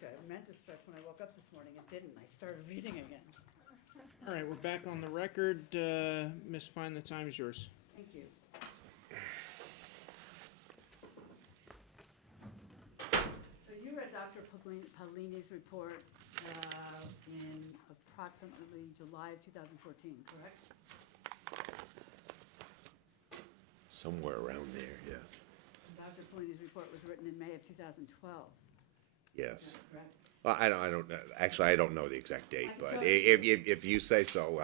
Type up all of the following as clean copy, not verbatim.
to. I meant to stretch when I woke up this morning. It didn't. I started reading again. All right, we're back on the record. Ms. Fine, the time is yours. Thank you. So you read Dr. Paolini's report in approximately July of 2014, correct? Somewhere around there, yes. Dr. Paolini's report was written in May of 2012. Yes. Is that correct? Well, I don't know. Actually, I don't know the exact date, I but can if you say so,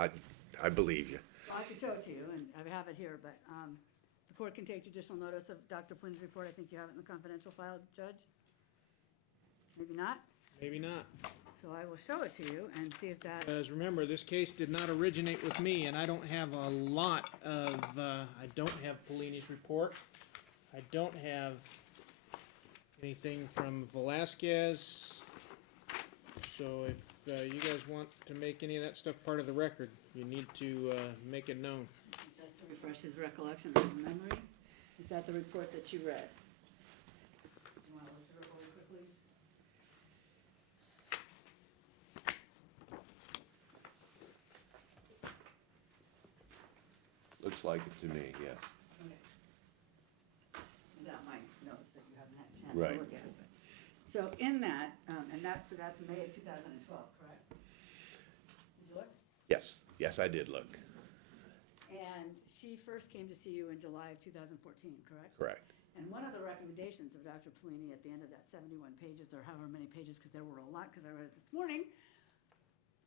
I believe you. Well, I could show it to you, and I have it here, but the court can take judicial notice of Dr. Paolini's report. I think you have it in the confidential file, Judge? Maybe not? Maybe not. So I will show it to you and see if that, Because remember, this case did not originate with me, and I don't have a lot of, I don't have Paolini's report. I don't have anything from Velasquez. So if you guys want to make any of that stuff part of the record, you need to make it known. just to refresh his recollection of his memory, is that the report that you read? You want to look through it really quickly? Looks like it to me, yes. Okay. Without my notes that you haven't had a chance Right. to look at. But so in that, so that's May of 2012, correct? Did you look? Yes, yes, I did look. And she first came to see you in July of 2014, correct? Correct. And one of the recommendations of Dr. Paolini at the end of that 71 pages, or however many pages, because there were a lot, because I read it this morning,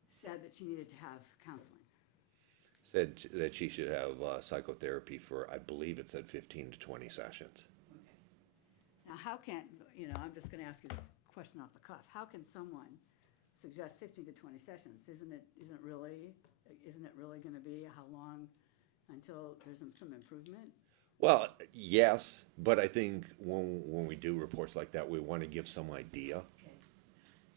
said that she needed to have counseling. Said that she should have psychotherapy for, I believe it said 15 to 20 sessions. Okay. Now, how can, I'm just going to ask you this question off the cuff. How can someone suggest 15 to 20 sessions? Isn't it really going to be how long until there's some improvement? Well, yes, but I think when we do reports like that, we want to give some idea. Okay.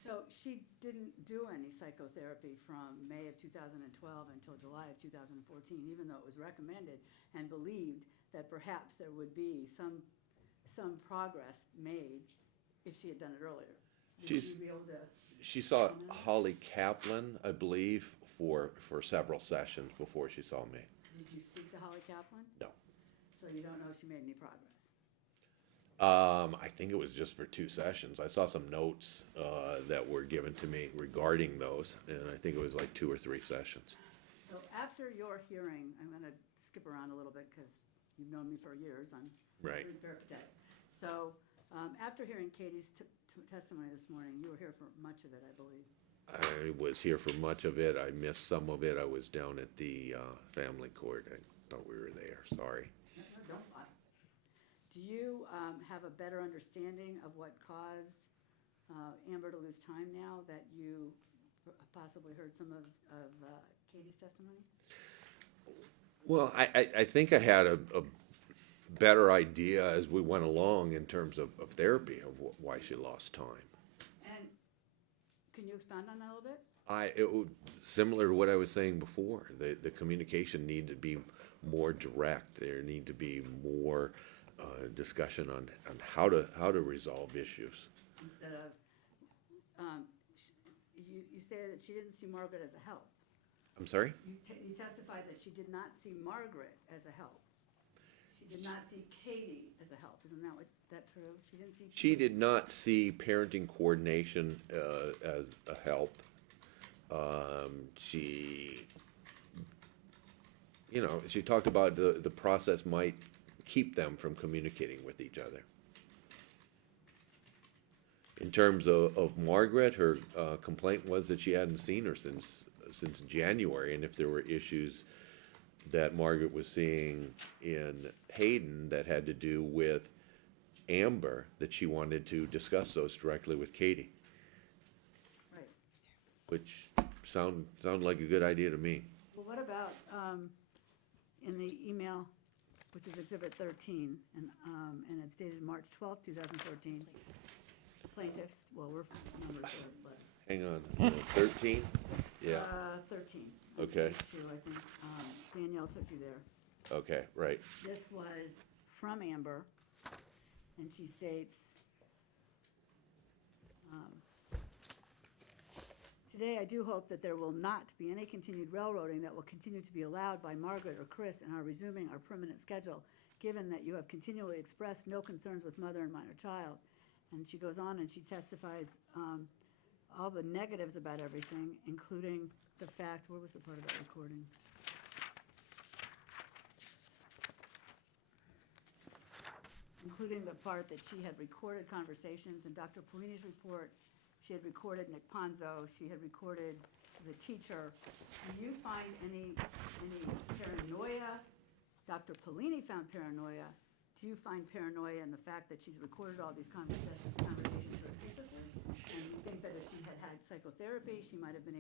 So she didn't do any psychotherapy from May of 2012 until July of 2014, even though it was recommended and believed that perhaps there would be some progress made if she had done it earlier. Would you be able to? She saw comment? Holly Kaplan, I believe, for several sessions before she saw me. Did you speak to Holly Kaplan? No. So you don't know if she made any progress? I think it was just for 2 sessions. I saw some notes that were given to me regarding those, and I think it was like 2 or 3 sessions. So after your hearing, I'm going to skip around a little bit because you've known me for years. I'm Right. pretty peripatetic. So after hearing Katie's testimony this morning, you were here for much of it, I believe. I was here for much of it. I missed some of it. I was down at the family court. I thought we were there. Sorry. No, don't lie. Do you have a better understanding of what caused Amber to lose time now that you possibly heard some of Katie's testimony? Well, I think I had a better idea as we went along in terms of therapy of why she lost time. And can you expand on that a little bit? Similar to what I was saying before, the communication need to be more direct. There need to be more discussion on how to resolve issues. Instead of, you stated that she didn't see Margaret as a help. I'm sorry? You testified that she did not see Margaret as a help. She did not see Katie as a help. Isn't that true? She didn't see. She did not see parenting coordination as a help. She talked about the process might keep them from communicating with each other. In terms of Margaret, her complaint was that she hadn't seen her since January, and if there were issues that Margaret was seeing in Hayden that had to do with Amber, that she wanted to discuss those directly with Katie. Right. Which sound like a good idea to me. Well, what about in the email, which is Exhibit 13, and it's dated March 12th, 2014, plaintiffs, well, we're numbers or letters. Hang on, 13? Yeah, 13. Okay. Page 2, I think. Danielle took you there. okay, right. This was from Amber, and she states, Today, I do hope that there will not be any continued railroading that will continue to be allowed by Margaret or Chris and are resuming our permanent schedule, given that you have continually expressed no concerns with mother and minor child. And she goes on and she testifies all the negatives about everything, including the fact, where was the part about recording? Including the part that she had recorded conversations in Dr. Polini's report. She had recorded Nick Ponzo, she had recorded the teacher. Do you find any paranoia? Dr. Polini found paranoia. Do you find paranoia in the fact that she's recorded all these conversations surreptitiously? And you think that if she had had psychotherapy, she might have been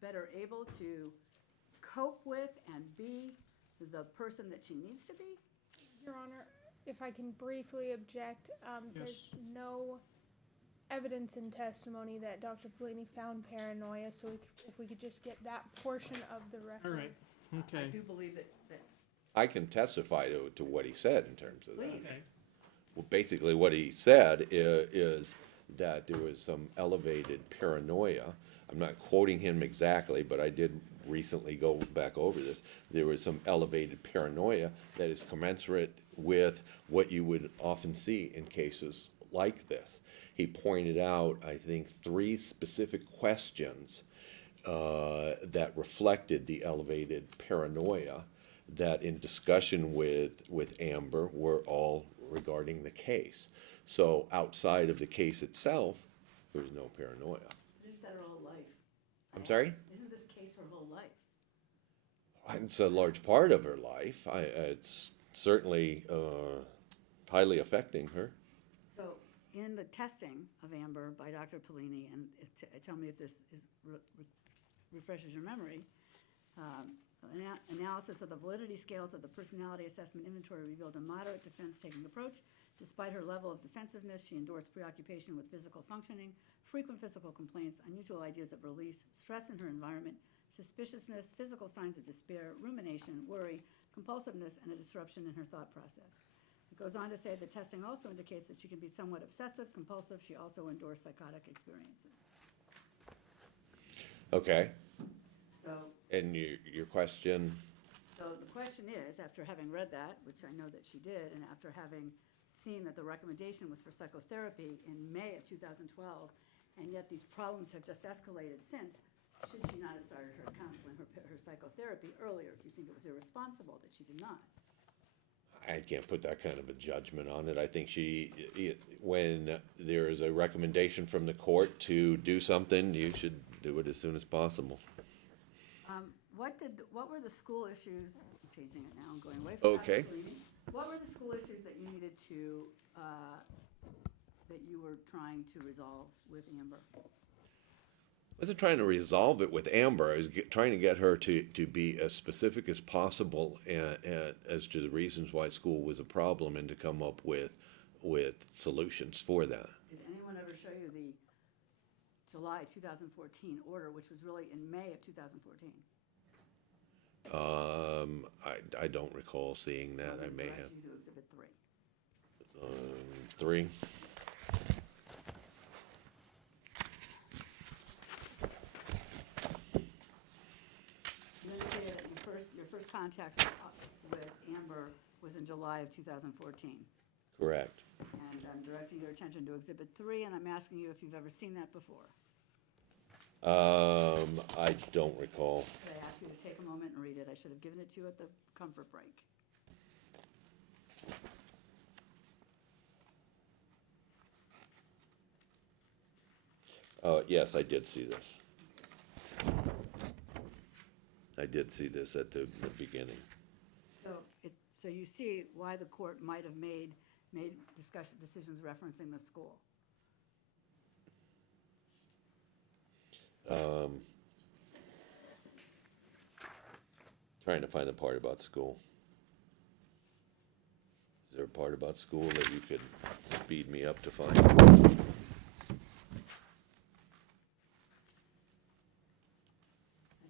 better able to cope with and be the person that she needs to be? Your Honor, if I can briefly object, there's no evidence in testimony that Dr. Polini found paranoia, so if we could just get that portion of the record. All right, okay. I do believe that I can testify to what he said in terms of that. please. Okay. Well, basically, what he said is that there was some elevated paranoia. I'm not quoting him exactly, but I did recently go back over this. There was some elevated paranoia that is commensurate with what you would often see in cases like this. He pointed out, I think, 3 specific questions that reflected the elevated paranoia that in discussion with Amber were all regarding the case. So outside of the case itself, there's no paranoia. Isn't that her whole life? I'm sorry? Isn't this case her whole life? It's a large part of her life. It's certainly highly affecting her. So in the testing of Amber by Dr. Polini, and tell me if this refreshes your memory, analysis of the validity scales of the personality assessment inventory revealed a moderate defense-taking approach. Despite her level of defensiveness, she endorsed preoccupation with physical functioning, frequent physical complaints, unusual ideas of release, stress in her environment, suspiciousness, physical signs of despair, rumination, worry, compulsiveness, and a disruption in her thought process. It goes on to say the testing also indicates that she can be somewhat obsessive, compulsive. She also endorsed psychotic experiences. Okay. So, And your question? so the question is, after having read that, which I know that she did, and after having seen that the recommendation was for psychotherapy in May of 2012, and yet these problems have just escalated since, should she not have started her counseling, her psychotherapy earlier? Do you think it was irresponsible that she did not? I can't put that kind of a judgment on it. I think when there is a recommendation from the court to do something, you should do it as soon as possible. What were the school issues, I'm changing it now, I'm going away from Okay. Dr. Polini. What were the school issues that you needed to, that you were trying to resolve with Amber? I wasn't trying to resolve it with Amber. I was trying to get her to be as specific as possible as to the reasons why school was a problem and to come up with solutions for that. Did anyone ever show you the July 2014 order, which was really in May of 2014? I don't recall seeing that. I may have. Direct you to Exhibit 3. 3. And then say that your first contact with Amber was in July of 2014. Correct. And I'm directing your attention to Exhibit 3, and I'm asking you if you've ever seen that before. I don't recall. Could I ask you to take a moment and read it? I should have given it to you at the comfort break. Yes, I did see this. I did see this at the beginning. So you see why the court might have made decisions referencing the school. Trying to find the part about school. Is there a part about school that you could speed me up to find? I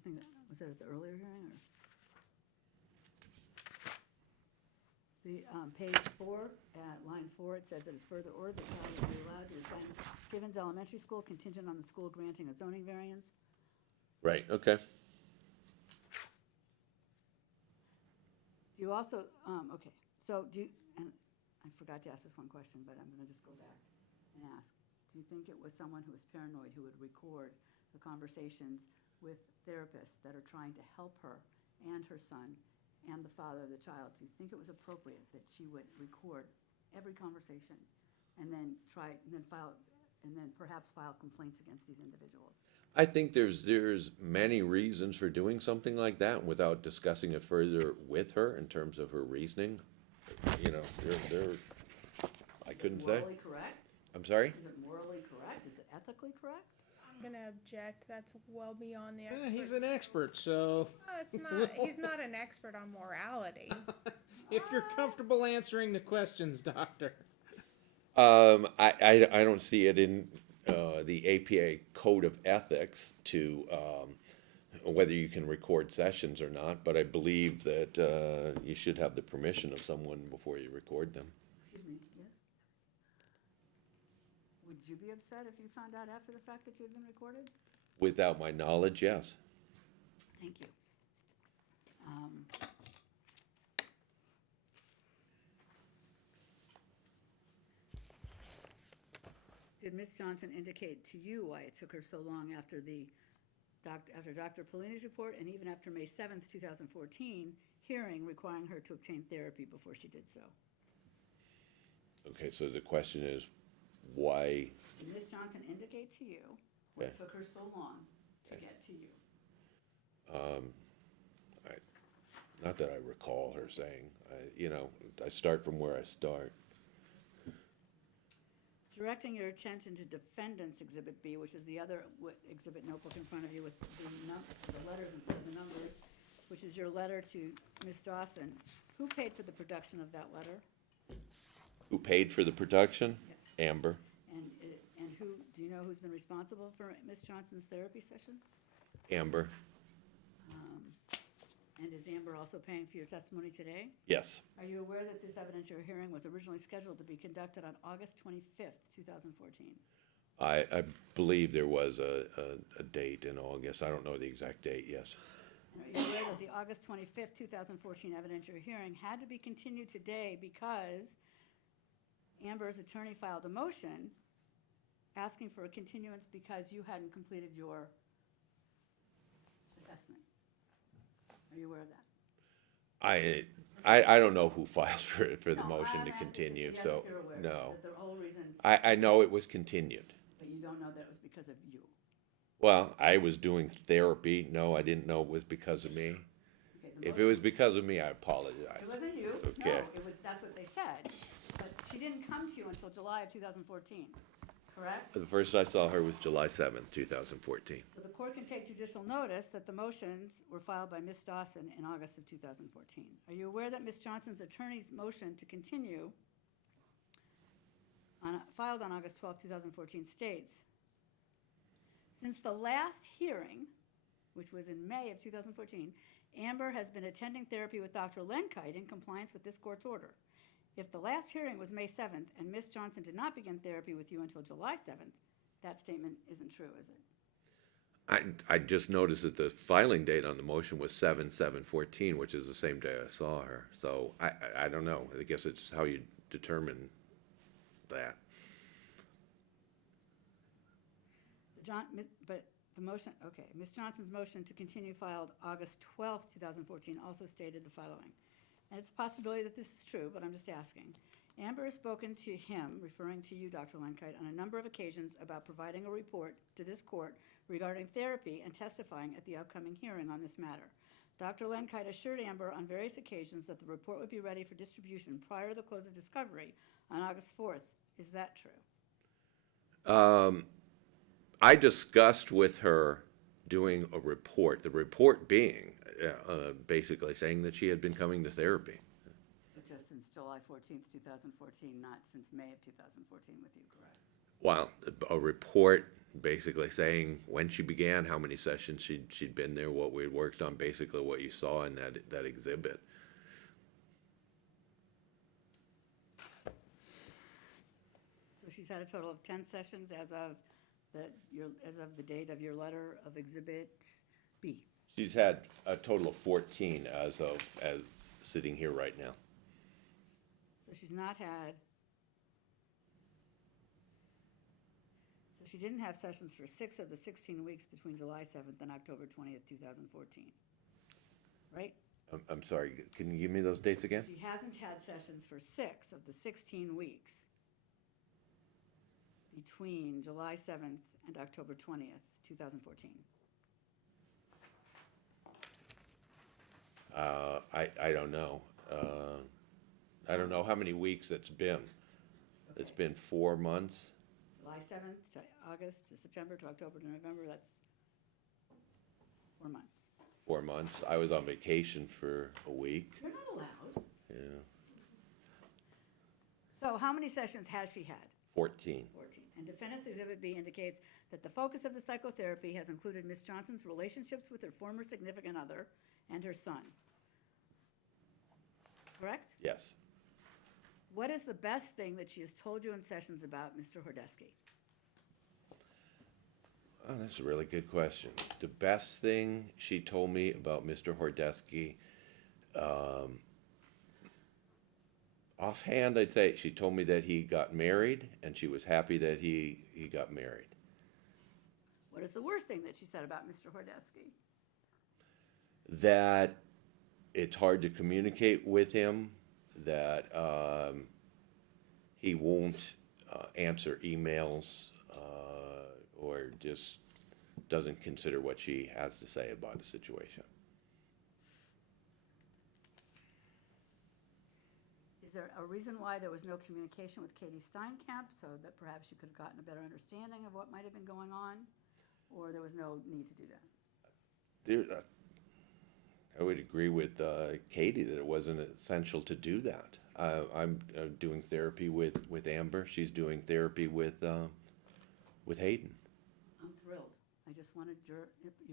think was that at the earlier hearing or? Page 4, line 4, it says it is further ordered that child will be allowed to attend Givens Elementary School contingent on the school granting a zoning variance. Right, okay. Do you also, okay, so do you, and I forgot to ask this one question, but I'm gonna just go back and ask. Do you think it was someone who was paranoid who would record the conversations with therapists that are trying to help her and her son and the father of the child? Do you think it was appropriate that she would record every conversation and then perhaps file complaints against these individuals? I think there's many reasons for doing something like that without discussing it further with her in terms of her reasoning. You know, I couldn't say. Morally correct? I'm sorry? Is it morally correct? Is it ethically correct? I'm gonna object. That's well beyond the Yeah, experts. he's an expert, so It's not. He's not an expert on morality. if you're comfortable answering the questions, Doctor. I don't see it in the APA Code of Ethics to whether you can record sessions or not, but I believe that you should have the permission of someone before you record them. Excuse me, yes? Would you be upset if you found out after the fact that you had been recorded? Without my knowledge, yes. Thank you. Did Ms. Johnson indicate to you why it took her so long after Dr. Polini's report and even after May 7th, 2014 hearing requiring her to obtain therapy before she did so? Okay, so the question is, why? Did Ms. Johnson indicate to you why it Okay. took her so long to get to you? Not that I recall her saying. I start from where I start. Directing your attention to Defendants Exhibit B, which is the other exhibit notebook in front of you with the letters instead of the numbers, which is your letter to Ms. Dawson. Who paid for the production of that letter? Who paid for the production? Yeah. Amber. And who, do you know who's been responsible for Ms. Johnson's therapy sessions? Amber. And is Amber also paying for your testimony today? Yes. Are you aware that this evidentiary hearing was originally scheduled to be conducted on August 25th, 2014? I believe there was a date in August. I don't know the exact date, yes. And are you aware that the August 25th, 2014 evidentiary hearing had to be continued today because Amber's attorney filed a motion asking for a continuance because you hadn't completed your assessment? Are you aware of that? I don't know who filed for the No, motion I'm to asking continue, yes, so, if you're aware, no. that the whole reason, I know it was continued. but you don't know that it was because of you. Well, I was doing therapy. No, I didn't know it was because of me. Okay, the If it was because of me, I apologize. It wasn't you. Okay. No, it was, that's what they said. But she didn't come to you until July of 2014, correct? The first I saw her was July 7th, 2014. So the court can take judicial notice that the motions were filed by Ms. Dawson in August of 2014. Are you aware that Ms. Johnson's attorney's motion to continue filed on August 12, 2014 states, since the last hearing, which was in May of 2014, Amber has been attending therapy with Dr. Lenkite in compliance with this court's order. If the last hearing was May 7th and Ms. Johnson did not begin therapy with you until July 7th, that statement isn't true, is it? I just noticed that the filing date on the motion was 7/7/14, which is the same day I saw her. So I don't know. I guess it's how you determine that. But the motion, okay, Ms. Johnson's motion to continue filed August 12th, 2014 also stated the following. And it's a possibility that this is true, but I'm just asking. Amber has spoken to him, referring to you, Dr. Lenkite, on a number of occasions about providing a report to this court regarding therapy and testifying at the upcoming hearing on this matter. Dr. Lenkite assured Amber on various occasions that the report would be ready for distribution prior to the close of discovery on August 4th. Is that true? I discussed with her doing a report, the report being basically saying that she had been coming to therapy. But just since July 14th, 2014, not since May of 2014 with you, correct? Well, a report basically saying when she began, how many sessions she'd been there, what we had worked on, basically what you saw in that exhibit. So she's had a total of 10 sessions as of the date of your letter of Exhibit B. She's had a total of 14 as sitting here right now. So she's not had, so she didn't have sessions for 6 of the 16 weeks between July 7th and October 20th, 2014, right? I'm sorry, can you give me those dates again? She hasn't had sessions for 6 of the 16 weeks between July 7th and October 20th, 2014. I don't know. I don't know how many weeks it's been. It's been 4 months. July 7th to August to September to October to November, that's 4 months. 4 months. I was on vacation for a week. You're not allowed. Yeah, So how many sessions has she had? 14. 14. And Defendants Exhibit B indicates that the focus of the psychotherapy has included Ms. Johnson's relationships with her former significant other and her son. Correct? Yes. What is the best thing that she has told you in sessions about Mr. Horodesky? Oh, that's a really good question. The best thing she told me about Mr. Horodesky, offhand, I'd say she told me that he got married, and she was happy that he got married. What is the worst thing that she said about Mr. Horodesky? That it's hard to communicate with him, that he won't answer emails or just doesn't consider what she has to say about a situation. Is there a reason why there was no communication with Katie Steinkamp so that perhaps you could have gotten a better understanding of what might have been going on? Or there was no need to do that? I would agree with Katie that it wasn't essential to do that. I'm doing therapy with Amber. She's doing therapy with Hayden. I'm thrilled. I just wanted your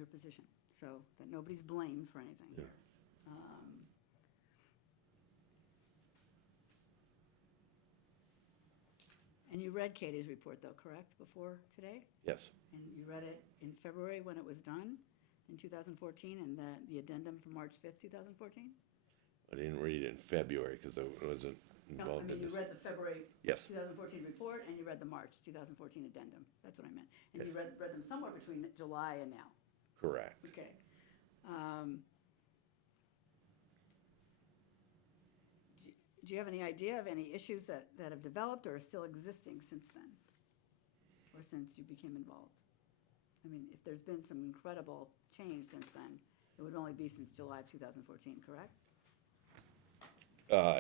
position, so that nobody's blamed for anything here. And you read Katie's report, though, correct, before today? Yes. And you read it in February when it was done, in 2014, and the addendum from March 5th, 2014? I didn't read it in February because I wasn't No, I involved mean, in you this. read the February Yes. 2014 report, and you read the March 2014 addendum. That's what I meant. And you Yes. read them somewhere between July and now. Correct. Okay. Do you have any idea of any issues that have developed or are still existing since then? Or since you became involved? I mean, if there's been some incredible change since then, it would only be since July of 2014, correct?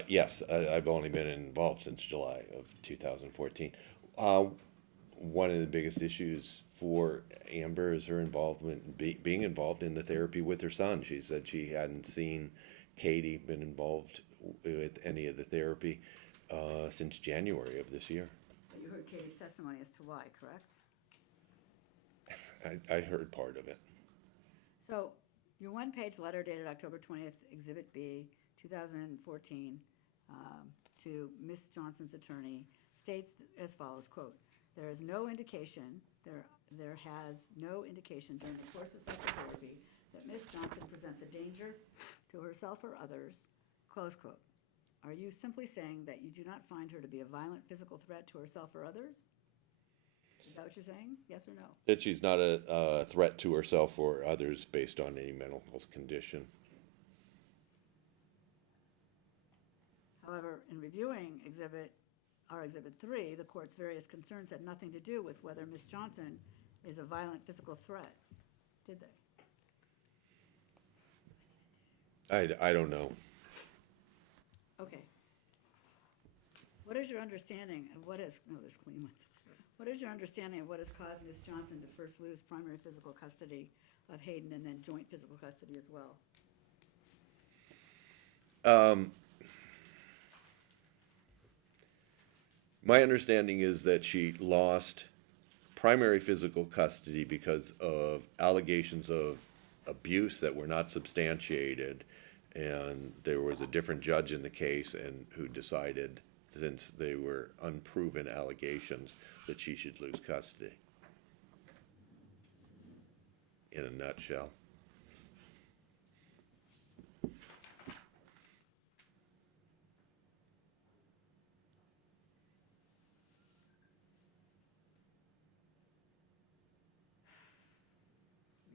Yes, I've only been involved since July of 2014. One of the biggest issues for Amber is her involvement, being involved in the therapy with her son. She said she hadn't seen Katie been involved with any of the therapy since January of this year. But you heard Katie's testimony as to why, correct? I heard part of it. So, your one-page letter dated October 20th, Exhibit B, 2014, to Ms. Johnson's attorney states as follows, quote, there has no indication during the course of psychotherapy that Ms. Johnson presents a danger to herself or others, close quote. Are you simply saying that you do not find her to be a violent physical threat to herself or others? Is that what you're saying? Yes or no? That she's not a threat to herself or others based on any mental health condition. However, in reviewing Exhibit 3, the court's various concerns had nothing to do with whether Ms. Johnson is a violent physical threat, did they? I don't know. Okay. What is your understanding of what is, no, there's clean ones. What is your understanding of what has caused Ms. Johnson to first lose primary physical custody of Hayden and then joint physical custody as well? My understanding is that she lost primary physical custody because of allegations of abuse that were not substantiated, and there was a different judge in the case and who decided since they were unproven allegations that she should lose custody. In a nutshell.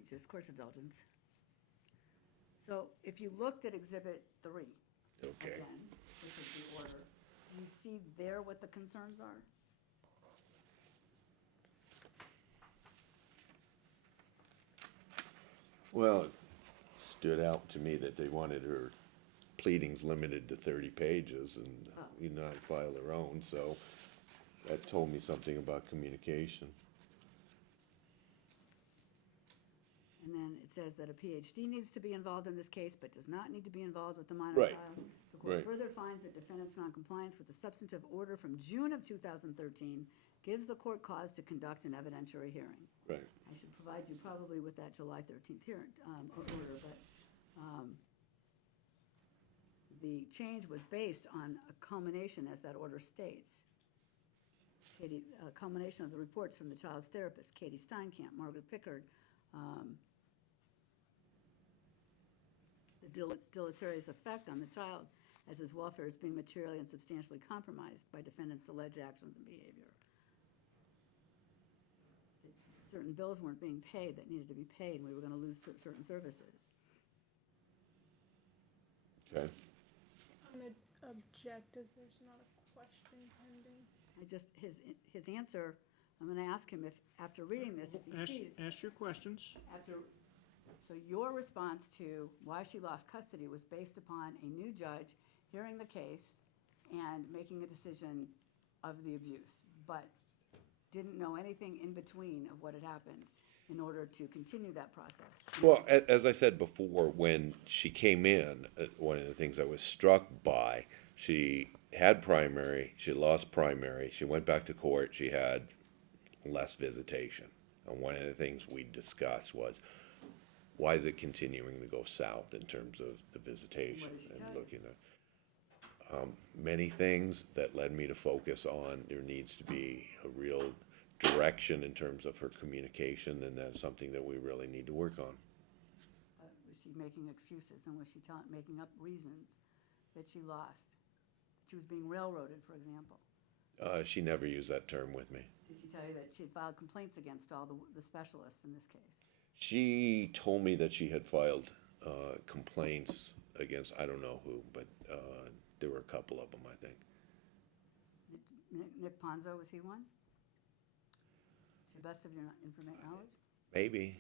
Just court's indulgence. So if you looked at Exhibit 3, Okay. again, this is the order, do you see there what the concerns are? Well, it stood out to me that they wanted her pleadings limited to 30 pages and you not file their own, so that told me something about communication. And then it says that a PhD needs to be involved in this case, but does not need to be involved with the minor Right. child. The court Right. further finds that defendant's noncompliance with the substantive order from June of 2013 gives the court cause to conduct an evidentiary hearing. Right. I should provide you probably with that July 13th hearing, order, but the change was based on a culmination, as that order states. Katie, a culmination of the reports from the child's therapist, Katie Steinkamp, Margaret Pickard, the deleterious effect on the child as his welfare is being materially and substantially compromised by defendant's alleged actions and behavior. Certain bills weren't being paid that needed to be paid, and we were going to lose certain services. Okay. On the objective, there's not a question pending. His answer, I'm going to ask him if, after reading this, if he sees. Ask your questions. So your response to why she lost custody was based upon a new judge hearing the case and making a decision of the abuse, but didn't know anything in between of what had happened in order to continue that process. Well, as I said before, when she came in, one of the things I was struck by, she had primary, she lost primary, she went back to court, she had less visitation. And one of the things we discussed was, why is it continuing to go south in terms of the visitation? What did she And tell you? looking at many things that led me to focus on there needs to be a real direction in terms of her communication, and that's something that we really need to work on. Was she making excuses, and was she making up reasons that she lost? She was being railroaded, for example. She never used that term with me. Did she tell you that she had filed complaints against all the specialists in this case? She told me that she had filed complaints against, I don't know who, but there were a couple of them, I think. Nick Ponzo, was he one? To the best of your knowledge? Maybe,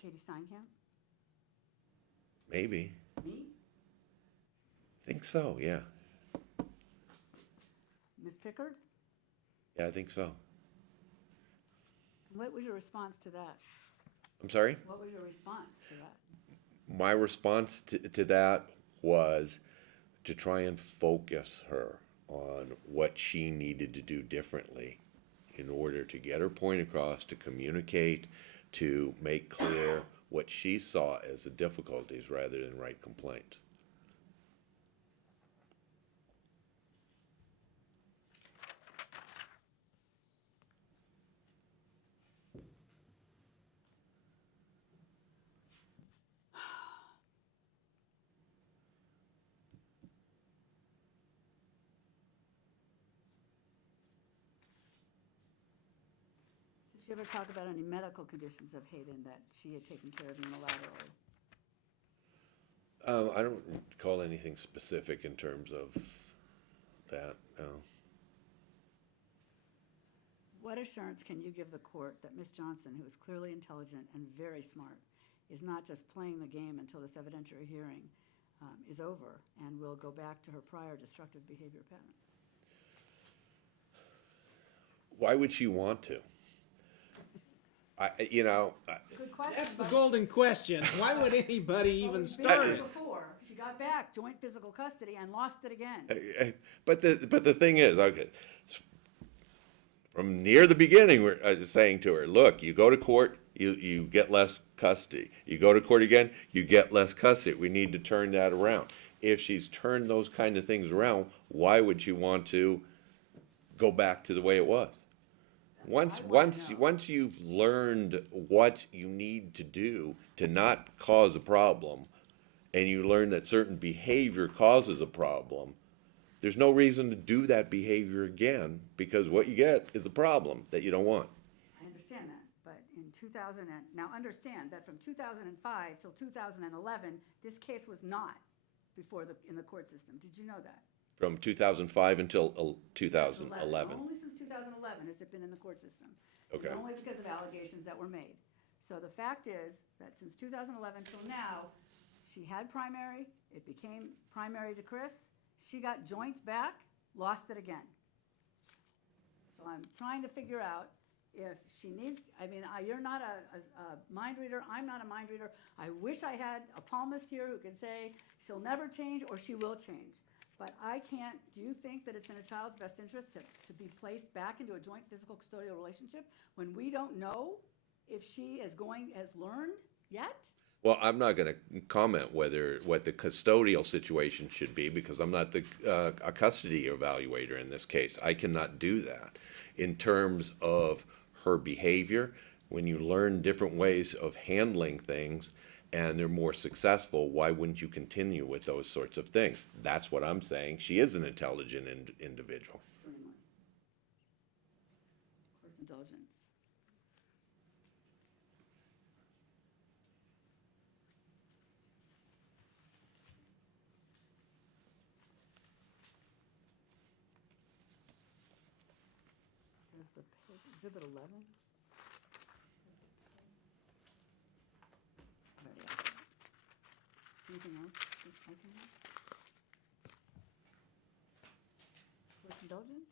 Katie Steinkamp? maybe. Me? Think so, yeah. Ms. Pickard? Yeah, I think so. What was your response to that? I'm sorry? What was your response to that? My response to that was to try and focus her on what she needed to do differently in order to get her point across, to communicate, to make clear what she saw as the difficulties rather than write complaints. Did she ever talk about any medical conditions of Hayden that she had taken care of unilaterally? I don't recall anything specific in terms of that, no. What assurance can you give the court that Ms. Johnson, who is clearly intelligent and very smart, is not just playing the game until this evidentiary hearing is over and will go back to her prior destructive behavior patterns? Why would she want to? It's a good question. That's the but- golden question. Why would anybody Well, even we've been start there it? Before, she got back joint physical custody and lost it again. But the thing is, okay, from near the beginning, we're saying to her, look, you go to court, you get less custody. You go to court again, you get less custody. We need to turn that around. if she's turned those kind of things around, why would she want to go back to the way it was? Once you've learned what you need to do to not cause a problem, and you learn that certain behavior causes a problem, there's no reason to do that behavior again, because what you get is a problem that you don't want. I understand that, but in 2000 and, now understand that from 2005 till 2011, this case was not in the court system. Did you know that? From 2005 until 2011. Only since 2011 has it been in the court system. Okay. And only because of allegations that were made. So the fact is that since 2011 till now, she had primary, it became primary to Chris, she got joint back, lost it again. So I'm trying to figure out if she needs, you're not a mind reader, I'm not a mind reader. I wish I had a palmist here who could say she'll never change or she will change. But I can't, do you think that it's in a child's best interest to be placed back into a joint physical custodial relationship when we don't know if she has learned yet? Well, I'm not going to comment what the custodial situation should be, because I'm not a custody evaluator in this case. I cannot do that. In terms of her behavior, when you learn different ways of handling things and they're more successful, why wouldn't you continue with those sorts of things? That's what I'm saying. She is an intelligent individual. Extremely. Court's indulgence. Does the exhibit 11? Anything else? Court's indulgence?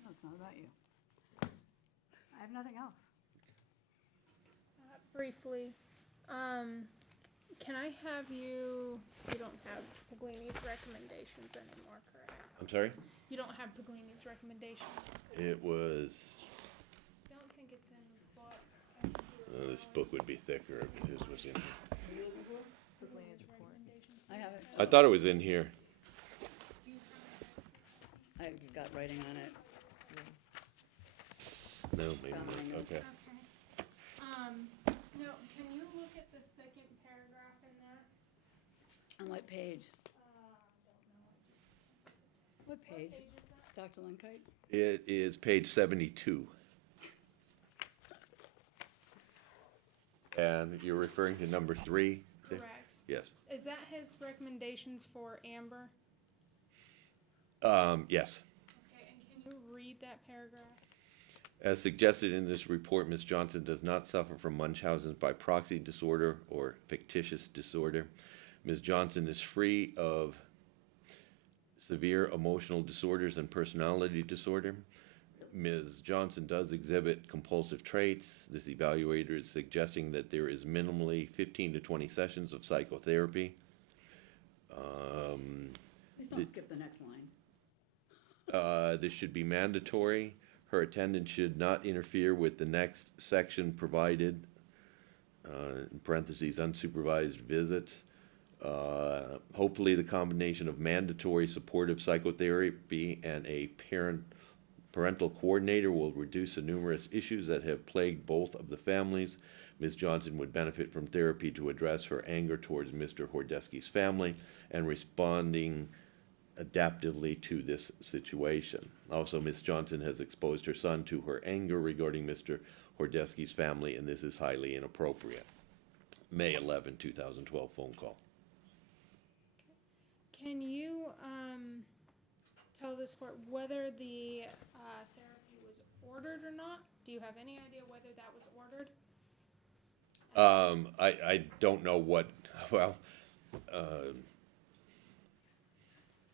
No, it's not about you. I have nothing else. Briefly, can I have you don't have Puglini's recommendations anymore, correct? I'm sorry? You don't have Puglini's recommendations? It was, I don't think it's in books. this book would be thicker if this was in here. Puglini's recommendations. I have it. I thought it was in here. I've got writing on it. No, maybe not. Okay. Okay. No, can you look at the second paragraph in that? On what page? What What page? page is that? Dr. Linkite? It is page 72. And you're referring to number 3? Correct. Yes. Is that his recommendations for Amber? Yes. Okay, and can you read that paragraph? As suggested in this report, Ms. Johnson does not suffer from Munchausen's by proxy disorder or fictitious disorder. Ms. Johnson is free of severe emotional disorders and personality disorder. Ms. Johnson does exhibit compulsive traits. This evaluator is suggesting that there is minimally 15 to 20 sessions of psychotherapy. Please don't skip the next line. This should be mandatory. Her attendance should not interfere with the next section provided, in parentheses, unsupervised visits. Hopefully the combination of mandatory supportive psychotherapy and a parental coordinator will reduce the numerous issues that have plagued both of the families. Ms. Johnson would benefit from therapy to address her anger towards Mr. Horodesky's family and responding adaptively to this situation. Also, Ms. Johnson has exposed her son to her anger regarding Mr. Horodesky's family, and this is highly inappropriate. May 11, 2012 phone call. Can you tell this court whether the therapy was ordered or not? Do you have any idea whether that was ordered? I don't know what, well,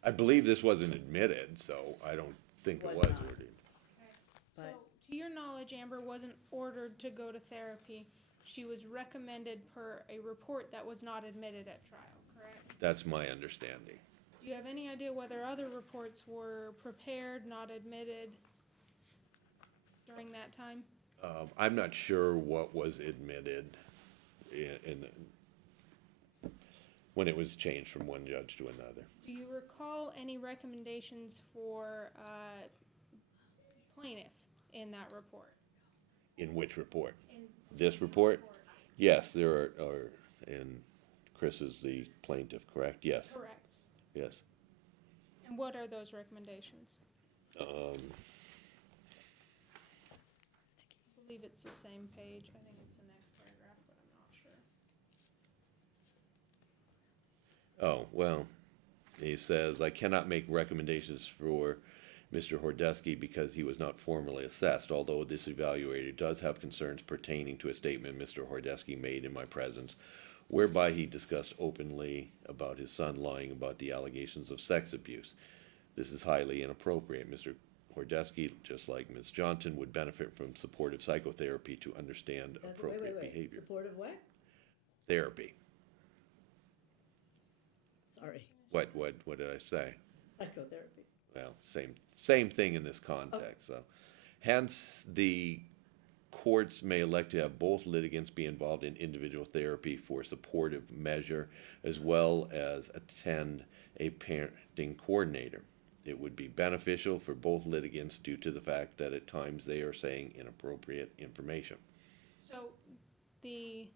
I believe this wasn't admitted, so I don't think it Was was not. ordered. Okay. So, But- to your knowledge, Amber wasn't ordered to go to therapy. She was recommended per a report that was not admitted at trial, correct? That's my understanding. Do you have any idea whether other reports were prepared, not admitted during that time? I'm not sure what was admitted when it was changed from one judge to another. Do you recall any recommendations for plaintiff in that report? In which report? In This report? Yes, there are, and Chris is the plaintiff, correct? Yes, Correct. yes. And what are those recommendations? I believe it's the same page. I think it's the next paragraph, but I'm not sure. Oh, well, he says, I cannot make recommendations for Mr. Horodesky because he was not formally assessed, although this evaluator does have concerns pertaining to a statement Mr. Horodesky made in my presence, whereby he discussed openly about his son lying about the allegations of sex abuse. This is highly inappropriate. Mr. Horodesky, just like Ms. Johnson, would benefit from supportive psychotherapy to understand appropriate behavior. Supportive what? Therapy. Sorry, What did I say? psychotherapy. Well, same thing in this context, so. Hence, the courts may elect to have both litigants be involved in individual therapy for supportive measure, as well as attend a parenting coordinator. It would be beneficial for both litigants due to the fact that at times they are saying inappropriate information. So the,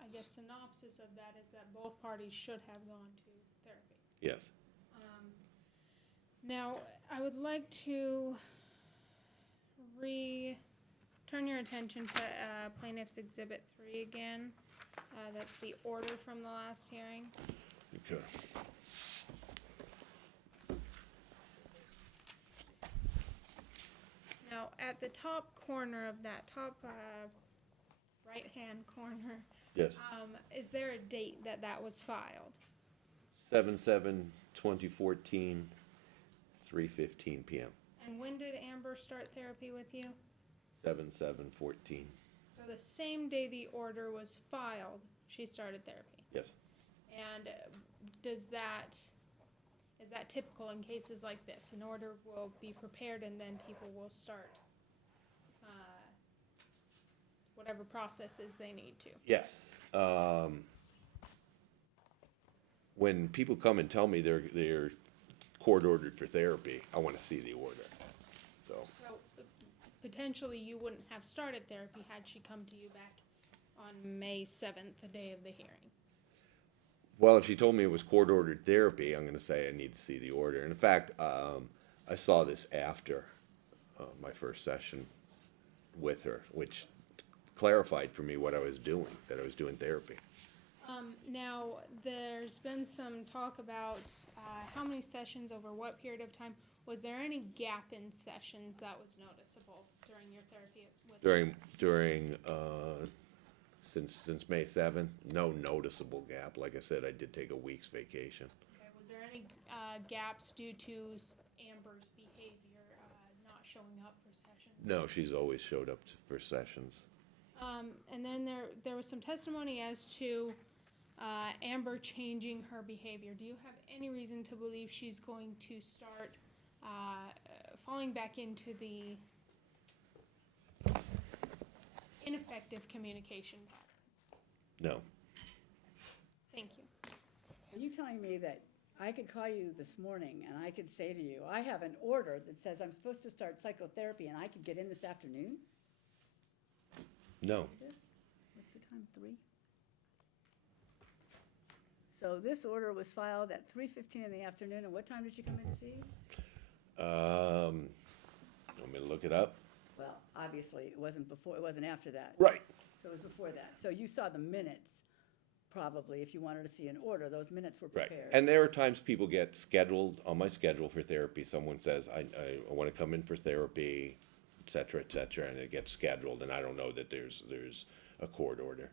I guess, synopsis of that is that both parties should have gone to therapy. Yes. Now, I would like to turn your attention to Plaintiff's Exhibit 3 again. That's the order from the last hearing. Okay. Now, at the top corner of that top right-hand corner, Yes. is there a date that that was filed? 7/7/2014, 3:15 p.m. And when did Amber start therapy with you? 7/7/14. So the same day the order was filed, she started therapy. Yes. And is that typical in cases like this? An order will be prepared and then people will start whatever processes they need to. Yes. When people come and tell me they're court ordered for therapy, I want to see the order. So, So potentially you wouldn't have started therapy had she come to you back on May 7th, the day of the hearing. well, if she told me it was court ordered therapy, I'm going to say I need to see the order. And in fact, I saw this after my first session with her, which clarified for me what I was doing, that I was doing therapy. Now, there's been some talk about how many sessions over what period of time. Was there any gap in sessions that was noticeable during your therapy with During since May 7th, no noticeable gap. Like I said, I did take a week's vacation. Okay, was there any gaps due to Amber's behavior not showing up for sessions? No, she's always showed up for sessions. And then there was some testimony as to Amber changing her behavior. Do you have any reason to believe she's going to start falling back into the ineffective communication patterns? No. Thank you. Are you telling me that I could call you this morning and I could say to you, I have an order that says I'm supposed to start psychotherapy and I could get in this afternoon? No. What's the time, 3? So this order was filed at 3:15 in the afternoon, and what time did she come in to see you? Want me to look it up? Well, obviously, it wasn't after that. Right. So it was before that. So you saw the minutes, probably, if you wanted to see an order, those minutes were Right. prepared. And there are times people get scheduled on my schedule for therapy. Someone says, I want to come in for therapy, et cetera, and it gets scheduled, and I don't know that there's a court order.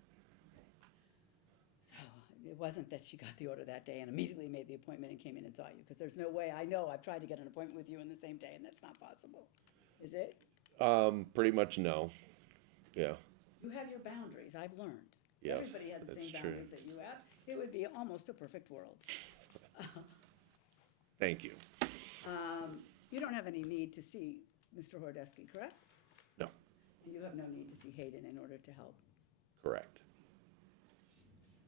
So it wasn't that she got the order that day and immediately made the appointment and came in and saw you, because there's no way, I know, I've tried to get an appointment with you in the same day, and that's not possible. Is it? Pretty much no. Yeah. You have your boundaries, I've learned. Yes, Everybody has the that's same true. boundaries that you have. It would be almost a perfect world. Thank you. You don't have any need to see Mr. Horodesky, correct? No. You have no need to see Hayden in order to help. Correct.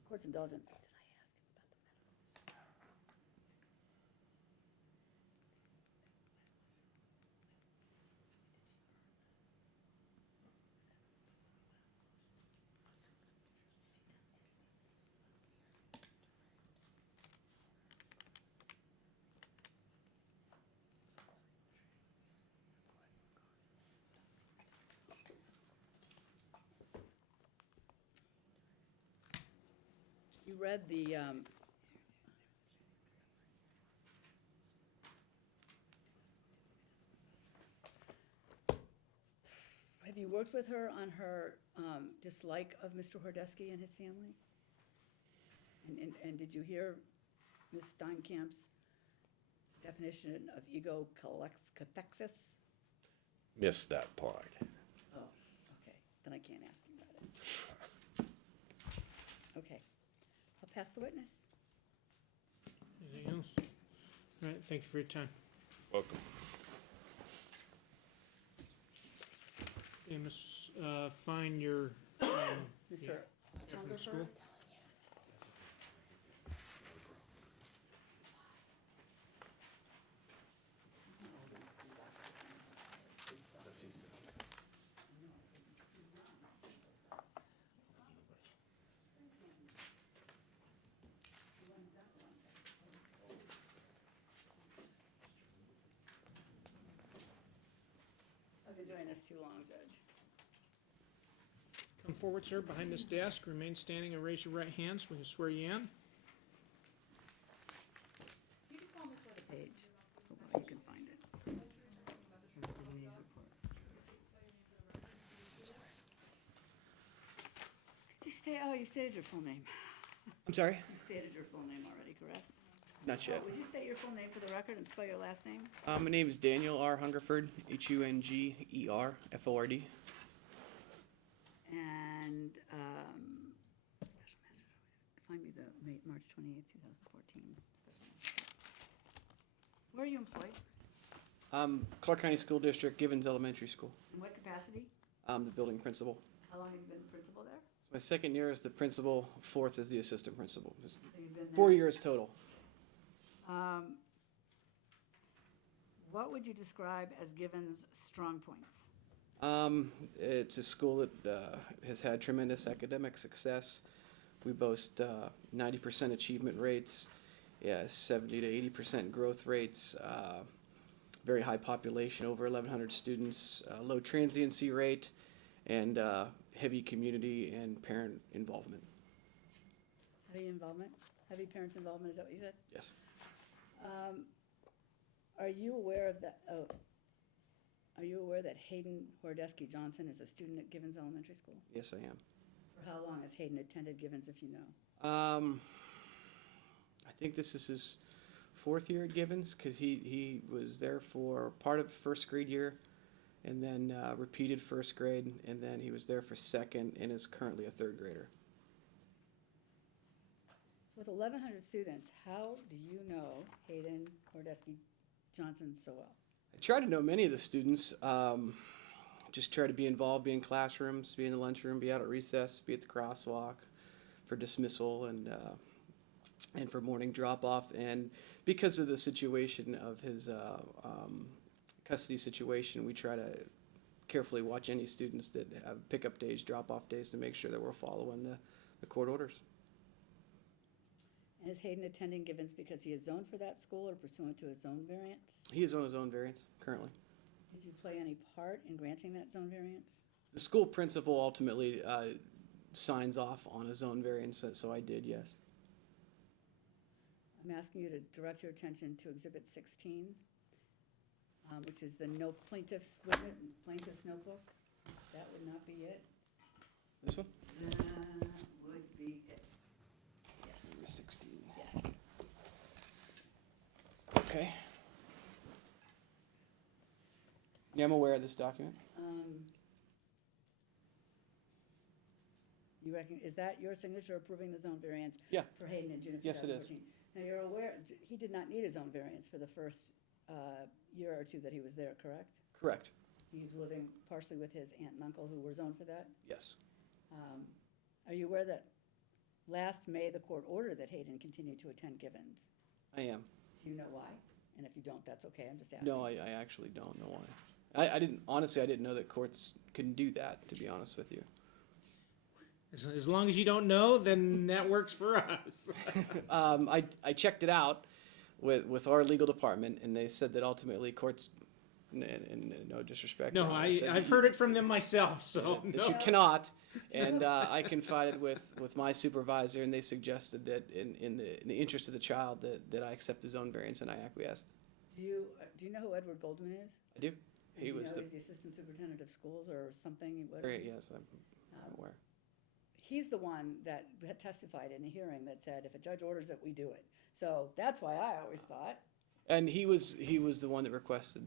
Court's indulgence. Did I ask him about the medical? You read the, have you worked with her on her dislike of Mr. Horodesky and his family? And did you hear Ms. Steinkamp's definition of ego cathexis? Missed that part. Oh, okay, then I can't ask you about it. Okay, I'll pass the witness. Anything else? All right, thank you for your time. Welcome. Okay, Ms. Fine, your, Mr. from Hungerford? school. I've been doing this too long, Judge. Come forward, sir, behind this desk, remain standing and raise your right hand so we can swear you in. You just almost sort of page. Oh, well, you can find it. Did you say, oh, you stated your full name. I'm sorry? You stated your full name already, correct? Not yet. Would you state your full name for the record and spell your last name? My name is Daniel R. Hungerford, Hungerford. And, special master, find me the March 28th, 2014. Special master. Where are you employed? Clark County School District, Givens Elementary School. In what capacity? I'm the building principal. How long have you been principal there? So my second year as the principal, fourth as the assistant principal. Just So you've been there. 4 years total. What would you describe as Given's strong points? It's a school that has had tremendous academic success. We boast 90% achievement rates, 70 to 80% growth rates, very high population, over 1,100 students, low transiency rate, and heavy community and parent involvement. Heavy involvement? Heavy parents' involvement, is that what you said? Yes. Are you aware of that, are you aware that Hayden Horodesky Johnson is a student at Givens Elementary School? Yes, I am. For how long has Hayden attended Givens, if you know? I think this is his fourth year at Givens, because he was there for part of first grade year, and then repeated first grade, and then he was there for second, and is currently a third grader. So with 1,100 students, how do you know Hayden Horodesky Johnson so well? I try to know many of the students, just try to be involved, be in classrooms, be in the lunchroom, be out at recess, be at the crosswalk for dismissal and for morning drop-off. And because of the situation of his custody situation, we try to carefully watch any students that have pickup days, drop-off days, to make sure that we're following the court orders. And is Hayden attending Givens because he is zoned for that school or pursuant to a zone variance? He is on his own variance currently. Did you play any part in granting that zone variance? The school principal ultimately signs off on a zone variance, so I did, yes. I'm asking you to direct your attention to Exhibit 16, which is the plaintiff's notebook. That would not be it. This one? Would be it. Yes. Number 16. Yes. Okay. Yeah, I'm aware of this document. You reckon, is that your signature approving the zone variance? Yeah. For Hayden in June of 2014? Yes, it is. Now, you're aware, he did not need a zone variance for the first year or two that he was there, correct? Correct. He was living partially with his aunt and uncle who were zoned for that. Yes. Are you aware that last May, the court ordered that Hayden continue to attend Givens? I am. Do you know why? And if you don't, that's okay, I'm just asking. No, I actually don't know why. I didn't, honestly, I didn't know that courts couldn't do that, to be honest with you. As long as you don't know, then that works for us. I checked it out with our legal department, and they said that ultimately courts, and no disrespect. No, Your Honor, said I've heard it from them myself, so that no. you cannot. And I confided with my supervisor, and they suggested that in the interest of the child that I accept the zone variance, and I acquiesced. Do you know who Edward Goldman is? I do. And He do you was know the he's the assistant superintendent of schools or something? What is great. he? Yes, I'm aware. He's the one that had testified in a hearing that said, if a judge orders it, we do it. So that's why I always thought. And he was the one that requested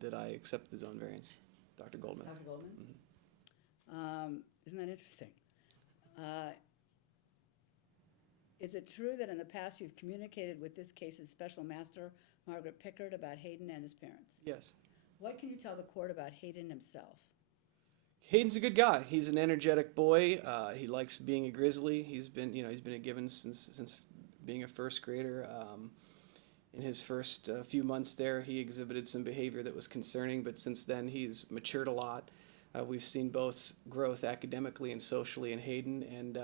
that I accept the zone variance, Dr. Goldman. Dr. Goldman? Mm-hmm. Isn't that interesting? Is it true that in the past you've communicated with this case's special master, Margaret Pickard, about Hayden and his parents? Yes. What can you tell the court about Hayden himself? Hayden's a good guy. He's an energetic boy. He likes being a Grizzly. He's been a Given since being a first grader. In his first few months there, he exhibited some behavior that was concerning, but since then he's matured a lot. We've seen both growth academically and socially in Hayden, and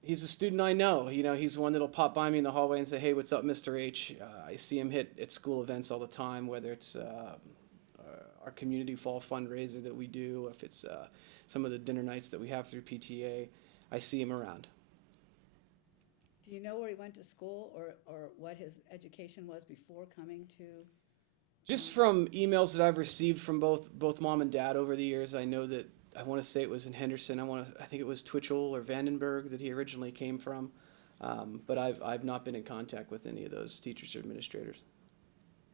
he's a student I know. He's one that'll pop by me in the hallway and say, "Hey, what's up, Mr. H?" I see him hit at school events all the time, whether it's our community fall fundraiser that we do, if it's some of the dinner nights that we have through PTA. I see him around. Do you know where he went to school or what his education was before coming to? Just from emails that I've received from both mom and dad over the years, I know that I want to say it was in Henderson. I think it was Twitchell or Vandenberg that he originally came from, but I've not been in contact with any of those teachers or administrators.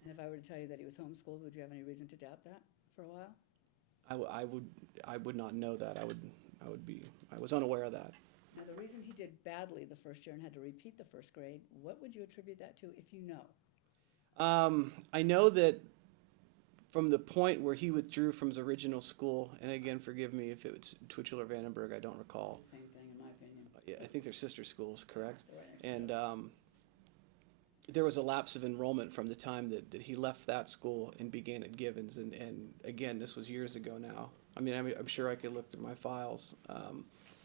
And if I were to tell you that he was homeschooled, would you have any reason to doubt that for a while? I would not know that. I was unaware of that. Now, the reason he did badly the first year and had to repeat the first grade, what would you attribute that to, if you know? I know that from the point where he withdrew from his original school, and again, forgive me if it was Twitchell or Vandenberg, I don't recall. The same thing, in my opinion. Yeah, I think they're sister schools, correct? They're right next to And there was a lapse of enrollment from the time that he left that school and began at Givens, and again, this was years ago now. I'm sure I could look through my files.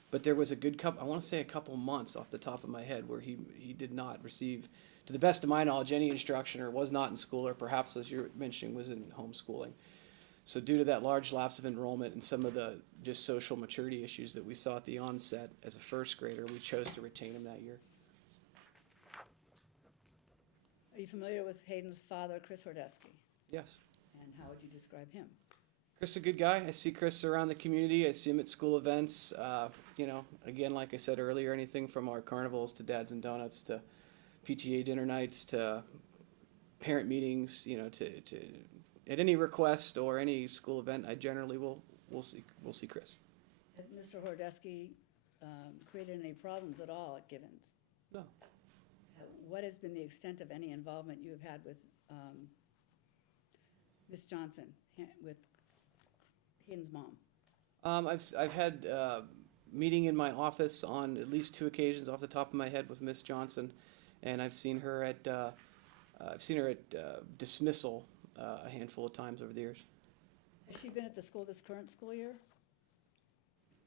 But there was a good couple, I want to say a couple months off the top of my head where he did not receive, to the best of my knowledge, any instruction, or was not in school, or perhaps, as you're mentioning, was in homeschooling. So due to that large lapse of enrollment and some of the just social maturity issues that we saw at the onset as a first grader, we chose to retain him that year. Are you familiar with Hayden's father, Chris Horodesky? Yes. And how would you describe him? Chris is a good guy. I see Chris around the community. I see him at school events. Again, like I said earlier, anything from our carnivals to Dads and Donuts to PTA dinner nights to parent meetings, to at any request or any school event, I generally will see Chris. Has Mr. Horodesky created any problems at all at Givens? No. What has been the extent of any involvement you have had with Ms. Johnson, with Hayden's mom? I've had meeting in my office on at least 2 occasions off the top of my head with Miss Johnson, and I've seen her at dismissal a handful of times over the years. Has she been at the school this current school year?